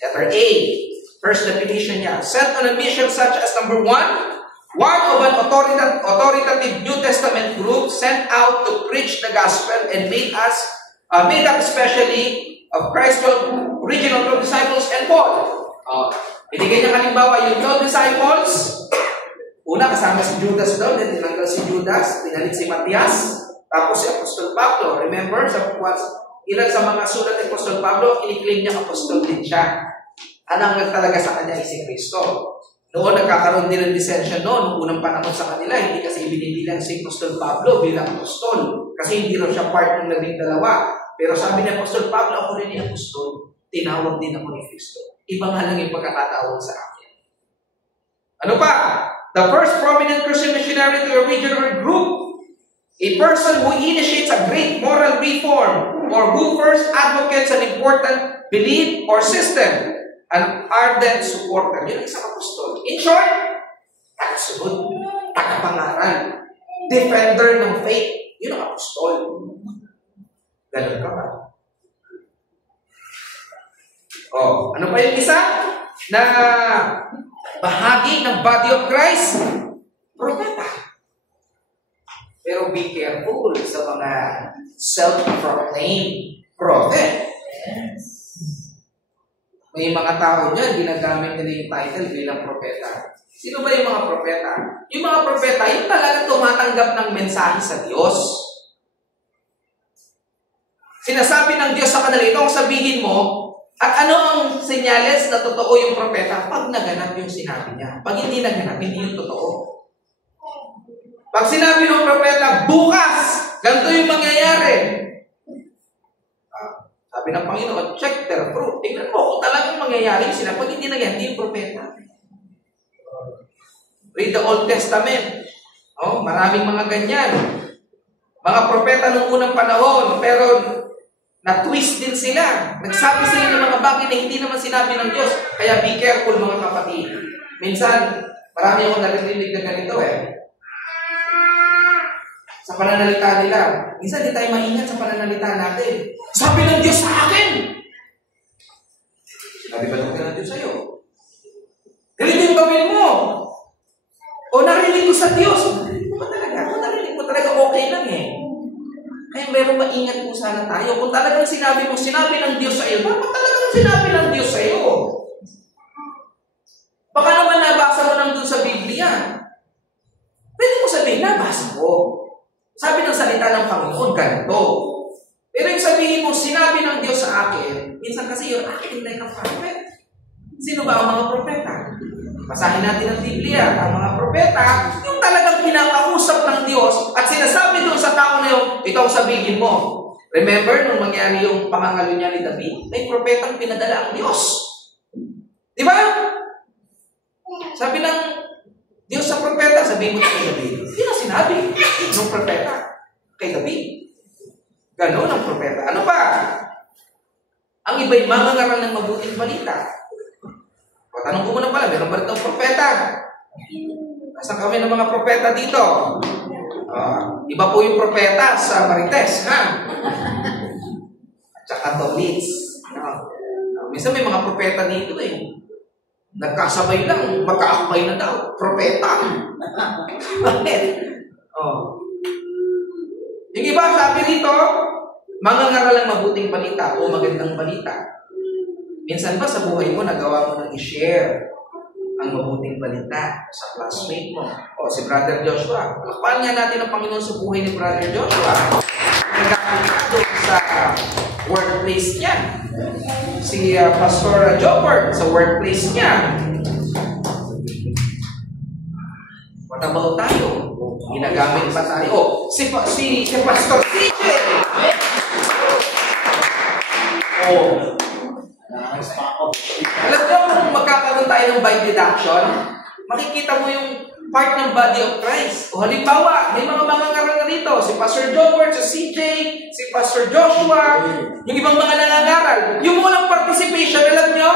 letter A, first definition niya, sent on a mission such as number one of an authoritative New Testament group sent out to preach the gospel and made up especially of Christ's original 12 disciples and Paul. Binigay niya halimbawa yung 12 disciples. Una, kasama si Judas daw, then tinanggal si Judas, pinalit si Matias, tapos si Apostol Pablo. Remember, ilan sa mga sulat ni Apostol Pablo, iniklaim niya apostol din siya. Anang nagtalaga sa kanya ay si Kristo. Noon, nagkakaroon din ng dissension noon, unang panahon sa kanila, hindi kasi ibinibilang si Apostol Pablo bilang apostol. Kasi hindi raw siya part ng labing dalawa. Pero sabi ni Apostol Pablo, ako rin ni apostol, tinawag din ako ni Kristo. Iba nga lang yung pagkakataon sa akin. Ano pa? The first prominent Christian missionary to a region or group, a person who initiates a great moral reform or who first advocates an important belief or system, an ardent supporter. Yun ang isang apostol. In short, tagasunod, tagapangaral, defender ng faith. Yun ang apostol. Ganun ka ba? Ano pa yung isa? Na bahagi ng body of Christ? Propeta. Pero be careful sa mga self-proclaimed prophet. May mga tao dyan, ginagamit nila yung title bilang propeta. Sino ba yung mga propeta? Yung mga propeta, yung talaga tumatanggap ng mensahe sa Diyos. Sinasabi ng Diyos sa kanila, ito ang sabihin mo, at ano ang senyales na totoo yung propeta? Pag naganap yung sinabi niya. Pag hindi naganap, hindi yung totoo. Pag sinabi ng propeta, bukas, ganito yung mangyayari. Sabi ng Panginoon, check their fruit. Tingnan mo kung talagang mangyayari sila. Pag hindi nangyayari, hindi yung propeta. Read the Old Testament. Maraming mga ganyan. Mga propeta noong unang panahon, pero na-twist din sila. Nagsabi sila ng mga bagay na hindi naman sinabi ng Diyos. Kaya be careful mga kapatid. Minsan, marami akong narinig na ganito sa pananalita nila. Minsan di tayo maingat sa pananalita natin. Sabi ng Diyos sa akin! Sinabi ba ng Diyos sa'yo? Ganito yung gawin mo! O narinig ko sa Diyos? Kung narinig mo talaga okay lang Kaya meron maingat po sana tayo. Kung talagang sinabi ng Diyos sa iyo, dapat talagang sinabi ng Diyos sa iyo. Baka naman nabasa mo nang doon sa Biblia. Pwede mo sabihin, nabasa ko. Sabi ng salita ng Panginoon, ganito. Pero yung sabihin mo, sinabi ng Diyos sa akin, minsan kasi yung akin like a prophet. Sino ba ang mga propeta? Basahin natin ang Biblia. Ang mga propeta, yung talagang kinakausap ng Diyos at sinasabi doon sa tao na yun, ito ang sabihin mo. Remember, nung mangyari yung pangangalo niya ni David, may propetang pinadala ang Diyos. Di ba? Sabi ng Diyos sa propeta, sabihin mo kay David. Hindi na sinabi ng propeta kay David. Ganon ang propeta. Ano pa? Ang iba'y mangangaral ng mabuting balita. O, tanong ko muna pala, meron ba rin propeta? Nasaan kami ng mga propeta dito? Iba po yung propeta sa Marites, ha? At saka Tolits. Minsan may mga propeta dito eh. Nagkasabay lang, magkaakbay na daw. Propeta. Bakit? Yung iba sabi dito, mangangaral ng mabuting balita o magandang balita. Minsan ba sa buhay mo, nagawa mo nang i-share ang mabuting balita sa classmate mo? O, si Brother Joshua. Lakpan nga natin ang Panginoon sa buhay ni Brother Joshua. Nagkakita doon sa workplace niya. Si Pastor Jopper sa workplace niya. What about tayo? Ginagamit pa tayo. Si Pastor CJ. Alam niyo kung magkakaroon tayo ng by deduction, makikita mo yung part ng body of Christ. O halimbawa, may mga mangangaral na rito. Si Pastor Jobert, si CJ, si Pastor Joshua, yung ibang mga nangangaral. Yung unang participation, alam nyo,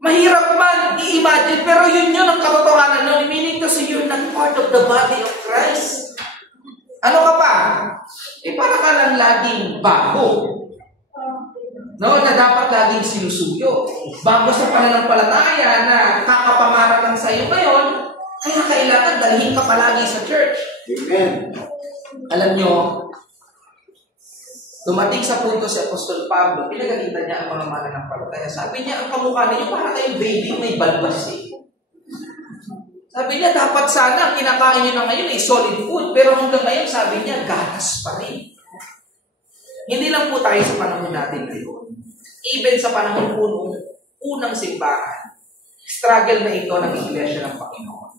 mahirap man i-imagine, pero yun ang katotohanan. No? Meaning to say, you're not part of the body of Christ. Ano ka pa? Para ka lang laging bago. No, na dapat laging sinusuyo. Bago sa pananampalataya na kakapamara lang sa iyo ngayon, kaya kailangan dalhin ka palagi sa church. Amen. Alam nyo, dumating sa punto si Apostol Pablo, pinagalitan niya ang mga mananampalataya. Sabi niya, ang kamukha ninyo para kayong baby may balbas eh. Sabi niya, dapat sana ang kinakain niyo na ngayon ay solid food. Pero hanggang ngayon, sabi niya, gatas pa rin. Hindi lang po tayo sa panahon natin ngayon. Even sa panahon po nung unang simbahan, struggle na ito ng Iglesia ng Panginoon.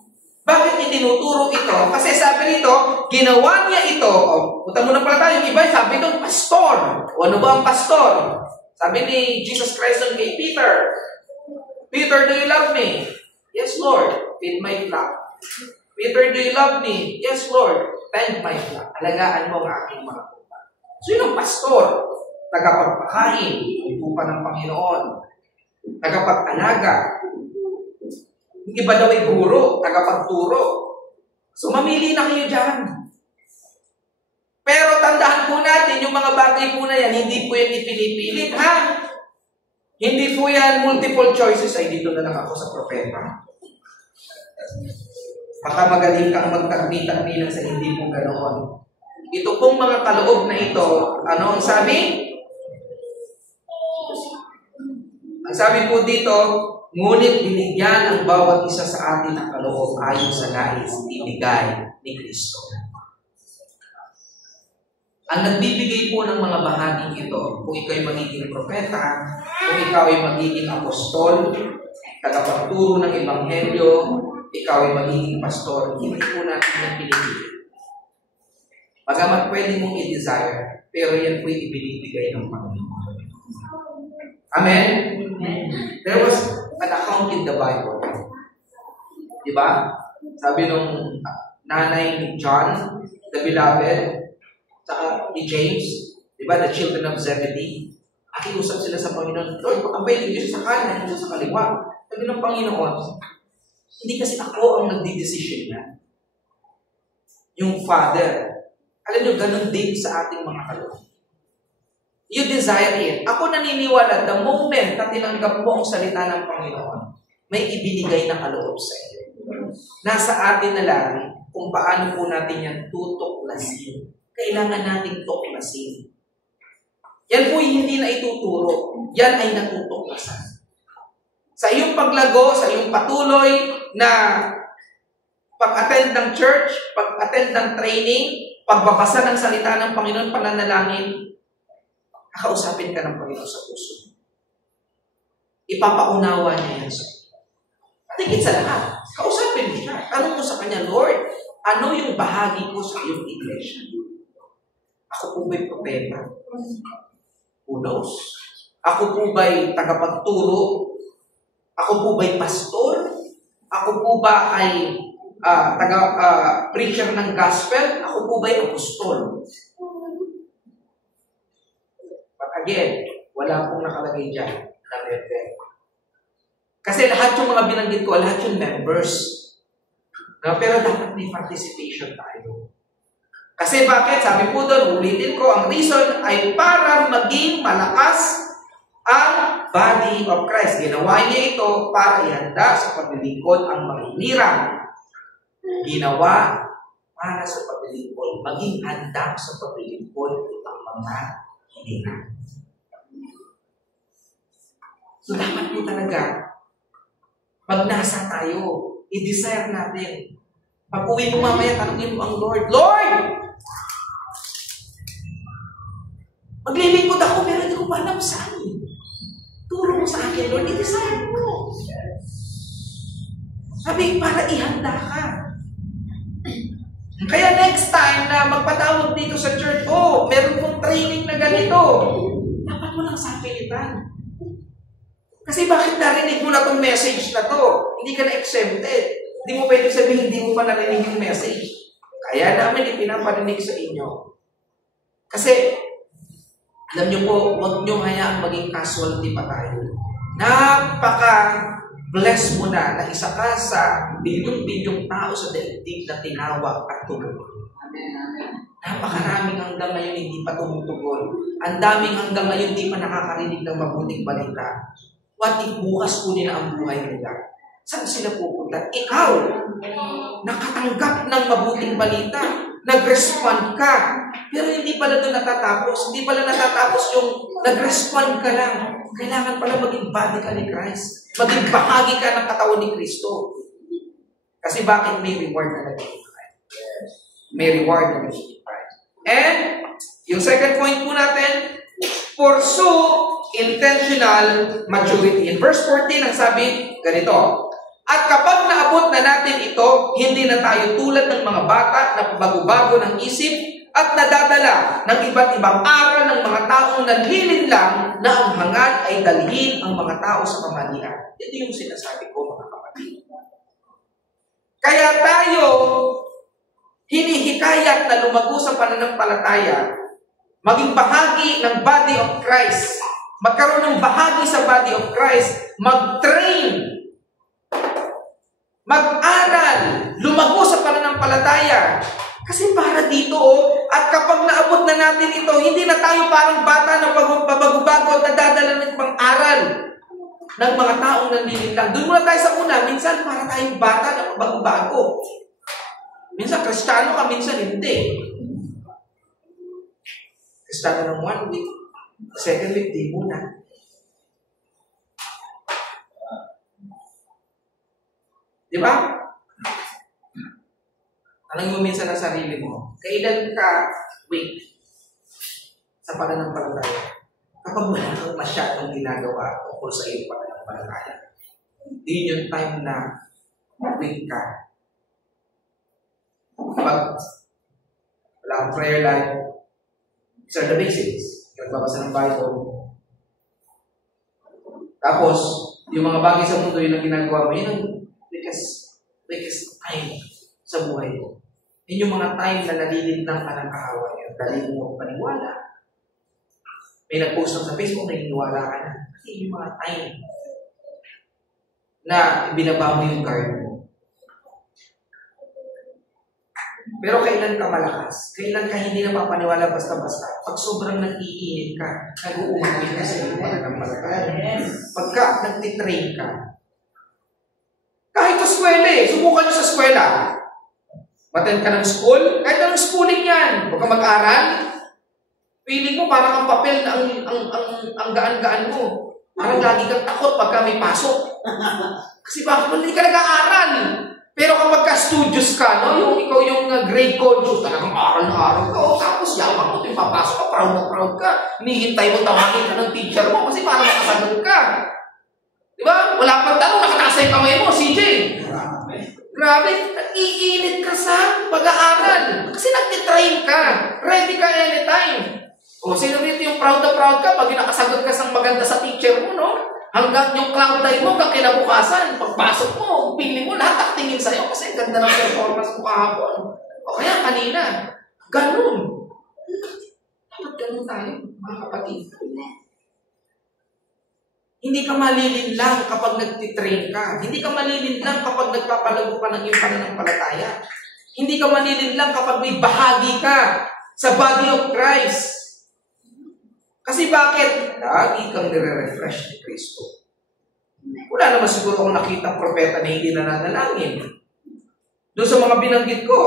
Bakit itinuturo ito? Kasi sabi nito, ginawa niya ito. Punta muna pala tayo, yung iba, sabi ito, pastor. O ano ba ang pastor? Sabi ni Jesus Christ kay Peter, Peter, do you love me? Yes, Lord. Feed my flock. Peter, do you love me? Yes, Lord. Tend my flock. Alagaan mo ang aking mga pupa. So yun ang pastor. Tagapagpakain, utupan ng Panginoon. Tagapag-alaga. Yung iba daw ay guro, tagapagturo. So mamili na kayo dyan. Pero tandaan po natin, yung mga bagay po na yan, hindi po yan ipinipilit, ha? Hindi po yan multiple choices. Ay, dito na lang ako sa propeta. Baka magaling kang magtagmi-tagmi lang sa hindi mo ganoon. Ito pong mga kaloob na ito, ano ang sabi? Ang sabi po dito, ngunit binigyan ang bawat isa sa atin ng kaloob ayon sa nais ibigay ni Kristo. Ang nagbibigay po ng mga bahaging ito, kung ikaw ay magiging propeta, kung ikaw ay magiging apostol, tagapagturo ng ebanghelyo, ikaw ay magiging pastor, hindi po natin yung pinipili. Bagamat pwede mong i-desire, pero yan po yung ibinibigay ng Panginoon. Amen? There was an account in the Bible. Diba? Sabi nung nanay ni John, the beloved, saka ni James, diba, the children of Zebedee, akiusap sila sa Panginoon, Lord, baka pwede nyo sa kanan, nyo sa kaliwa. Sabi ng Panginoon, hindi kasi ako ang nagdi-decision na. Yung Father. Alam nyo, ganun din sa ating mga kaloob. You desire it. Ako naniniwala, the moment na tinanggap mo ang salita ng Panginoon, may ibinigay na kaloob sa iyo. Nasa atin na lang kung paano po natin yan tutuklasin. Kailangan nating tuklasin. Yan po hindi na ituturo. Yan ay natutuklasan. Sa iyong paglago, sa iyong patuloy na pag-attend ng church, pag-attend ng training, pagbabasa ng salita ng Panginoon, pananalangin, kakausapin ka ng Panginoon sa puso. Ipapaunawa niya yan sa iyo. At higit sa lahat, kausapin mo siya. Tanong mo sa kanya, Lord, ano yung bahagi ko sa iyong iglesia? Ako po ba'y propeta? Who knows? Ako po ba'y tagapagturo? Ako po ba'y pastor? Ako po ba ay preacher ng gospel? Ako po ba'y apostol? But again, wala pong nakalagay dyan na member. Kasi lahat yung mga binanggit ko, lahat yung members. No, pero dapat may participation tayo. Kasi bakit? Sabi po doon, ulitin ko, ang reason ay para maging malakas ang body of Christ. Ginawa niya ito para ihanda sa paglilingkod ang mga hinirang. Ginawa para sa paglilingkod, maging handa sa paglilingkod ang mga hinirang. So dapat po talaga, pag nasa tayo, i-desire natin. Pag uwi mo mamaya, tanongin mo ang Lord, Lord! Maglilingkod ako, pero hindi ko pa alam saan. Turo mo sa akin, Lord, i-desire mo. Sabi, para ihanda ka. Kaya next time na magpatawag dito sa church, meron pong training na ganito. Dapat mo lang sapilitan. Kasi bakit narinig mo na itong message na to? Hindi ka na exempted. Hindi mo pwede sabihin, hindi mo pa narinig yung message. Kaya namin ipinaparinig sa inyo. Kasi, alam nyo po, huwag nyo hayaan maging casualty pa tayo. Napaka-bless mo na isa ka sa bilyong-bilyong tao sa daigdig na tinawag at tumutugon. Napakaraming hanggang ngayon hindi pa tumutugon. Ang daming hanggang ngayon hindi pa nakakarinig ng mabuting balita. What if bukas kunin na ang buhay nila? Saan sila pupunta? Ikaw, nakatanggap ng mabuting balita, nag-respond ka, pero hindi pala doon natatapos. Hindi pala natatapos yung nag-respond ka lang. Kailangan pala maging body ka ni Christ. Maging bahagi ka ng katawan ni Kristo. Kasi bakit may reward na naging Christ? May reward na naging Christ. And, yung second point po natin, pursue intentional maturity. In verse 14, ang sabi, ganito, at kapag naabot na natin ito, hindi na tayo tulad ng mga bata na bago-bago ng isip at nadadala ng iba't ibang aral ng mga taong nanlilin lang na ang hangad ay dalhin ang mga tao sa kamalian. Ito yung sinasabi ko, mga kapatid. Kaya tayo hinihikayat na lumago sa pananampalataya, maging bahagi ng body of Christ, magkaroon ng bahagi sa body of Christ, mag-train, mag-aral, lumago sa pananampalataya. Kasi para dito, at kapag naabot na natin ito, hindi na tayo parang bata na pabago-bago at nadadala ng pang-aral ng mga taong nanlilintang. Doon muna tayo sa una, minsan para tayong bata na pabago-bago. Minsan Kristiyano ka, minsan hindi. Kristiyano ng 1 week, second week, di muna. Di ba? Tanong mo minsan ang sarili mo, kailan ka weak sa pananampalataya? Kapag wala kang masyadong ginagawa tungkol sa iyong pananampalataya, di yung time na weak ka. Kapag wala kang prayer life, these are the basics. Nagbabasa ng Bible. Tapos, yung mga bagay sa mundo, yun ang ginagawa mo, yun ang biggest time sa buhay mo. Yun yung mga time na nalilintang ka ng kahawa niya. Dali mo paniwala. May nag-post lang sa Facebook, naniniwala ka na. Kasi yung mga time na binabaw mo yung guard mo. Pero kailan ka malakas? Kailan ka hindi na mapaniwala basta-basta? Pag sobrang nag-iinit ka, nag-uumagin ka sa iyong pananampalataya. Pagka nag-train ka, kahit sa eskwela subukan nyo sa eskwela. Maten ka ng school, kahit anong schooling yan, huwag ka mag-aral. Feeling mo parang ang papel na ang gaan-gaan mo. Parang lagi kang takot pagka may pasok. Kasi bakit hindi ka nag-aaral? Pero kapag ka-studious ka, no, ikaw yung grade conscious, talagang aral na aral ka, tapos yabang mo, papasok ka, proud na proud ka. Hinihintay mo, tawagin ka ng teacher mo kasi parang makasagot ka. Di ba? Wala pang tanong, nakataas yung kamay mo, CJ. Grabe, nag-iinit ka sa pag-aaral. Kasi nag-train ka. Ready ka anytime. O, sino rito yung proud na proud ka pag nakasagot ka sa maganda sa teacher mo, no? Hanggang yung cloud nine mo, hanggang kinabukasan, pagpasok mo, piling mo, lahat taktingin sa'yo kasi ganda ng performance mo kahapon. O kaya kanina, ganun. Dapat ganun tayo, mga kapatid. Hindi ka malilinlang kapag nagtitrain ka. Hindi ka malilinlang kapag nagpapalago ka ng iyong pananampalataya. Hindi ka malilinlang kapag may bahagi ka sa body of Christ. Kasi bakit? Lagi kang nire-refresh ni Kristo. Wala naman siguro akong nakita propeta na hindi nananalangin. Doon sa mga binanggit ko,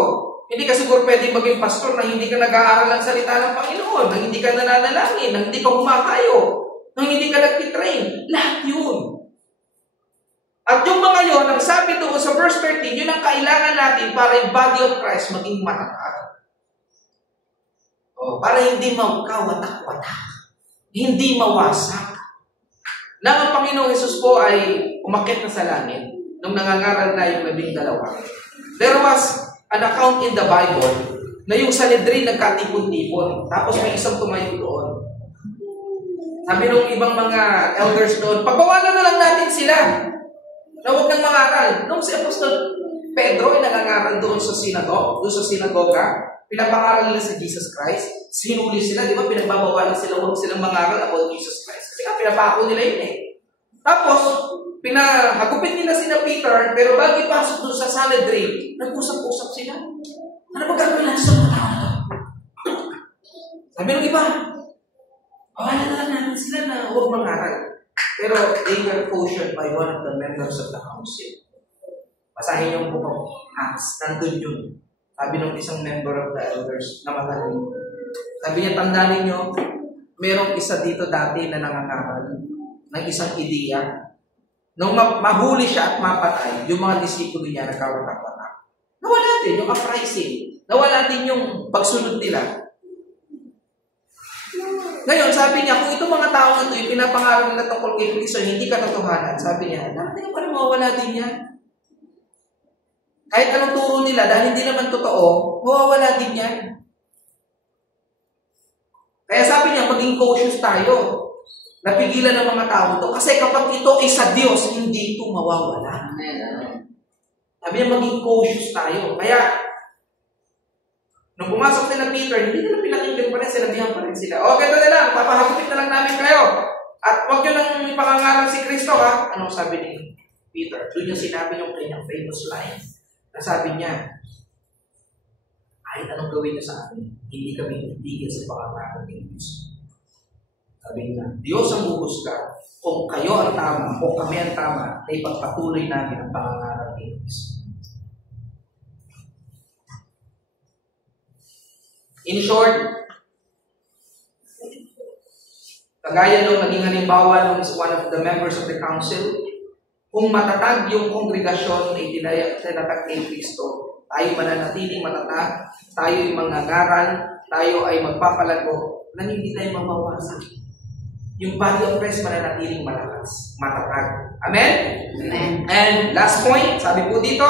hindi ka siguro pwedeng maging pastor na hindi ka nag-aaral ng salita ng Panginoon, na hindi ka nananalangin, na hindi ka humakayo, nang hindi ka nag-train. Lahat yun. At yung mga yun, ang sabi doon sa verse 13, yun ang kailangan natin para yung body of Christ maging matatag. Para hindi makawatak-watak. Hindi mawasak. Na ang Panginoong Hesus po ay umakyat na sa langit nung nangangaral na yung 12. There was an account in the Bible na yung Sanhedrin nagkatipon-tipon. Tapos may isang tumayo doon. Sabi nung ibang mga elders doon, pagbawalan na lang natin sila na huwag nang mangaral. Nung si Apostol Pedro ay nangangaral doon sa sinagoga, pinapangaral nila sa Jesus Christ, sinuli sila, di ba? Pinagbabawalan sila, huwag silang mangaral about Jesus Christ. Kasi nga, pinapako nila yun eh. Tapos, pinahagupit nila sina Peter, pero bago ipasok doon sa Sanhedrin, nag-usap-usap sila. Ano ba gagawin natin sa mga tao na? Sabi ng iba, wala na lang namin sila na huwag mangaral. Pero they were cautioned by one of the members of the council. Basahin yung book of Acts. Nandun yun. Sabi ng isang member of the elders na magaling. Sabi niya, tandaan ninyo, merong isa dito dati na nangangaral ng isang ideya. Nung mahuli siya at mapatay, yung mga disipulo niya nagkawatak-watak. Nawala din yung uprising. Nawala din yung pagsunod nila. Ngayon, sabi niya, kung itong mga tao na ito, yung pinapangaral nila tungkol kay Kristo, hindi katotohanan, sabi niya, natin pa rin mawawala din yan. Kahit anong turo nila, dahil hindi naman totoo, mawawala din yan. Kaya sabi niya, maging cautious tayo. Napigilan ng mga tao ito. Kasi kapag ito ay sa Diyos, hindi ito mawawala. Sabi niya, maging cautious tayo. Kaya, nung pumasok na Peter, hindi nila pinakinggan pa rin, sinabihan pa rin sila. O, ganito na lang, papahagupit na lang namin kayo. At huwag nyo nang ipangangaral si Kristo, ha? Anong sabi ni Peter? Doon yung sinabi yung kanyang famous line. Na sabi niya, kahit anong gawin niyo sa amin, hindi kami itigil sa pangangaral ni Kristo. Sabi niya, Diyos ang huhusga. Kung kayo ang tama, o kami ang tama, ay pagpatuloy namin ang pangangaral ni Kristo. In short, kagaya nung naging halimbawa ng one of the members of the council, kung matatag yung kongregasyon na itinatag kay Kristo, tayo mananatiling matatag, tayo ay mangangaral, tayo ay magpapalago, nang hindi tayo mabawasan. Yung body of Christ mananatiling malakas, matatag. Amen? Amen. And last point, sabi po dito,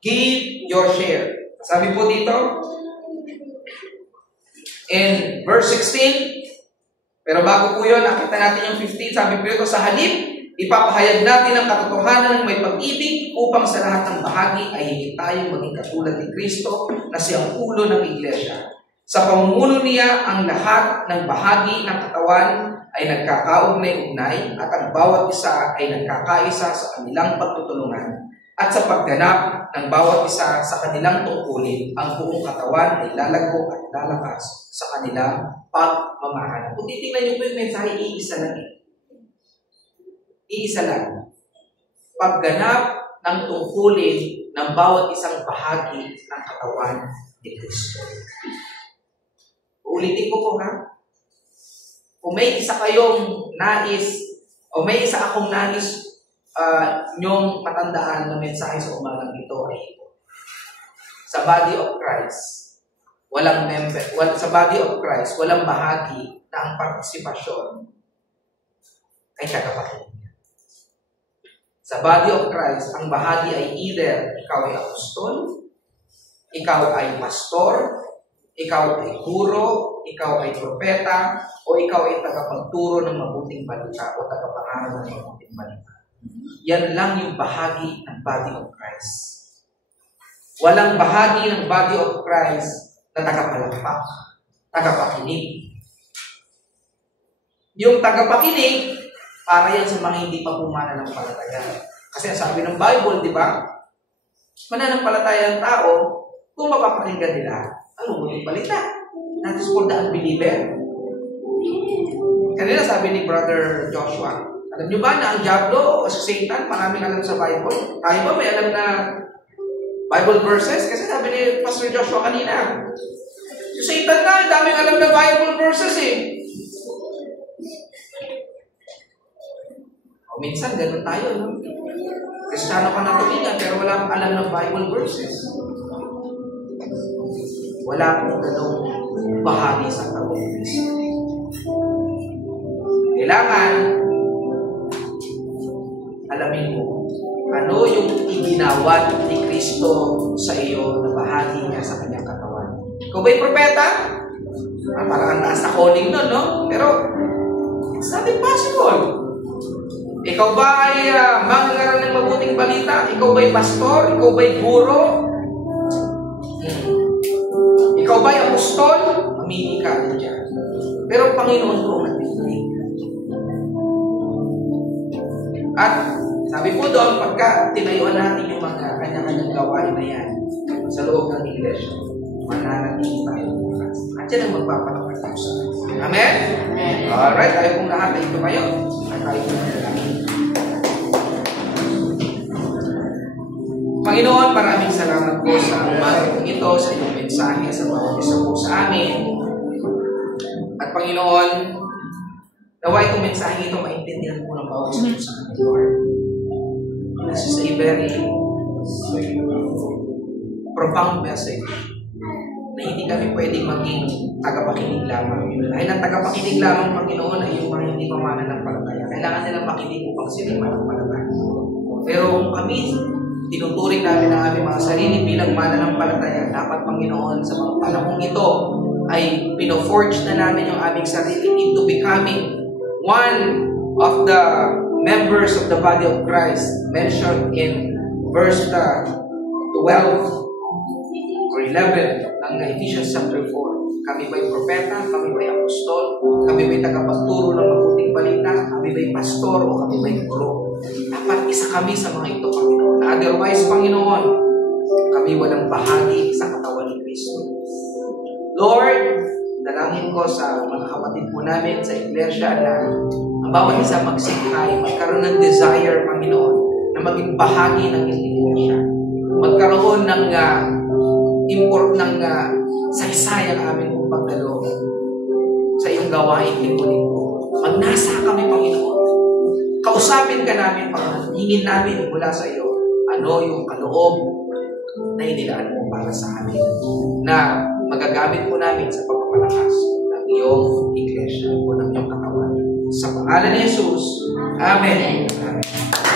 give your share. Sabi po dito, in verse 16, pero bago po yun, nakita natin yung 15, sabi po ito, sa halip, ipapahayag natin ang katotohanan ng may pag-ibig upang sa lahat ng bahagi ay higit tayong maging katulad ni Kristo na siyang ulo ng iglesia. Sa pamumuno niya, ang lahat ng bahagi ng katawan ay nagkakaugnay-ugnay at ang bawat isa ay nagkakaisa sa kanilang pagtutulungan. At sa pagganap ng bawat isa sa kanilang tungkulin, ang buong katawan ay lalago at lalakas sa kanilang pagmamahal. Kung titingnan niyo po yung mensahe, iisa lang. Iisa lang. Pagganap ng tungkulin ng bawat isang bahagi ng katawan ni Kristo. Uulitin ko po, ha? Kung may isa kayong nais, o may isa akong nais nyong matandaan na mensahe sa umagang ito ay ito. Sa body of Christ, sa body of Christ, walang bahagi na ang partisipasyon ay tagapakinig. Sa body of Christ, ang bahagi ay either ikaw ay apostol, ikaw ay pastor, ikaw ay guro, ikaw ay propeta, o ikaw ay tagapagturo ng mabuting balita o tagapangaral ng mabuting balita. Yan lang yung bahagi ng body of Christ. Walang bahagi ng body of Christ na tagapalakpak, tagapakinig. Yung tagapakinig, para yan sa mga hindi pa mananampalataya. Kasi sabi ng Bible, di ba? Mananampalataya ng tao, kung mapapakinggan nila, ang mabuting balita. That is for the unbeliever. Kanina sabi ni Brother Joshua, alam nyo ba na ang Diablo o si Satan, maraming alam sa Bible? Tayo ba may alam na Bible verses? Kasi sabi ni Pastor Joshua kanina, si Satan na, daming alam na Bible verses eh. O minsan, ganun tayo, no? Kristiyano ka na tumingan, pero wala kang alam ng Bible verses. Wala pong ganung bahagi sa tao. Kailangan alamin mo ano yung iginawad ni Kristo sa iyo na bahagi niya sa kanyang katawan. Ikaw ba'y propeta? Parang ang taas na calling nun, no? Pero it's not impossible. Ikaw ba ay mangangaral ng mabuting balita? Ikaw ba'y pastor? Ikaw ba'y guro? Ikaw ba'y apostol? Mamili ka din dyan. Pero Panginoon ko nagpipili. At sabi po doon, pagka tinayuan natin yung mga kanya-kanyang gawain na yan sa loob ng iglesia, mananatili tayo bukas. At yan ang magpapalakad tayo sa atin. Amen? Alright, tayo pong lahat ay tumayo. Tayo pong lahat. Panginoon, maraming salamat po sa umagang ito, sa iyong mensahe, sa bawat isa po sa amin. At Panginoon, naway itong mensahe ito maintindihan po ng bawat isa po sa amin, Lord. This is a very profound message na hindi kami pwedeng maging tagapakinig lamang. Dahil ang tagapakinig lamang, Panginoon, ay yung mga hindi mananampalataya. Kailangan nilang makinig upang sila mananampalataya. Pero kung kami, tinuturing namin ang aming mga sarili bilang mananampalataya, dapat, Panginoon, sa mga panahong ito, ay pino-forge na namin yung aming sarili into becoming one of the members of the body of Christ mentioned in verse 12 or 11 ng Ephesians chapter 4. Kami ba'y propeta? Kami ba'y apostol? Kami ba'y tagapagturo ng mabuting balita? Kami ba'y pastor o kami ba'y guro? Dapat isa kami sa mga ito, Panginoon. Otherwise, Panginoon, kami walang bahagi sa katawan ni Kristo. Lord, dalangin ko sa mga kapatid po namin sa iglesia na ang bawat isa magsikay, magkaroon ng desire, Panginoon, na maging bahagi ng iglesia. Magkaroon ng saysay ang aming pagdalo sa iyong gawain linggo-linggo. Magnasa kami, Panginoon. Kausapin ka namin, Panginoon. Hingin namin mula sa iyo ano yung kaloob na inilaan mo para sa amin na magagamit po namin sa pagpapalakas ng iyong iglesia o ng iyong katawan. Sa pangalan ni Jesus, Amen. Amen.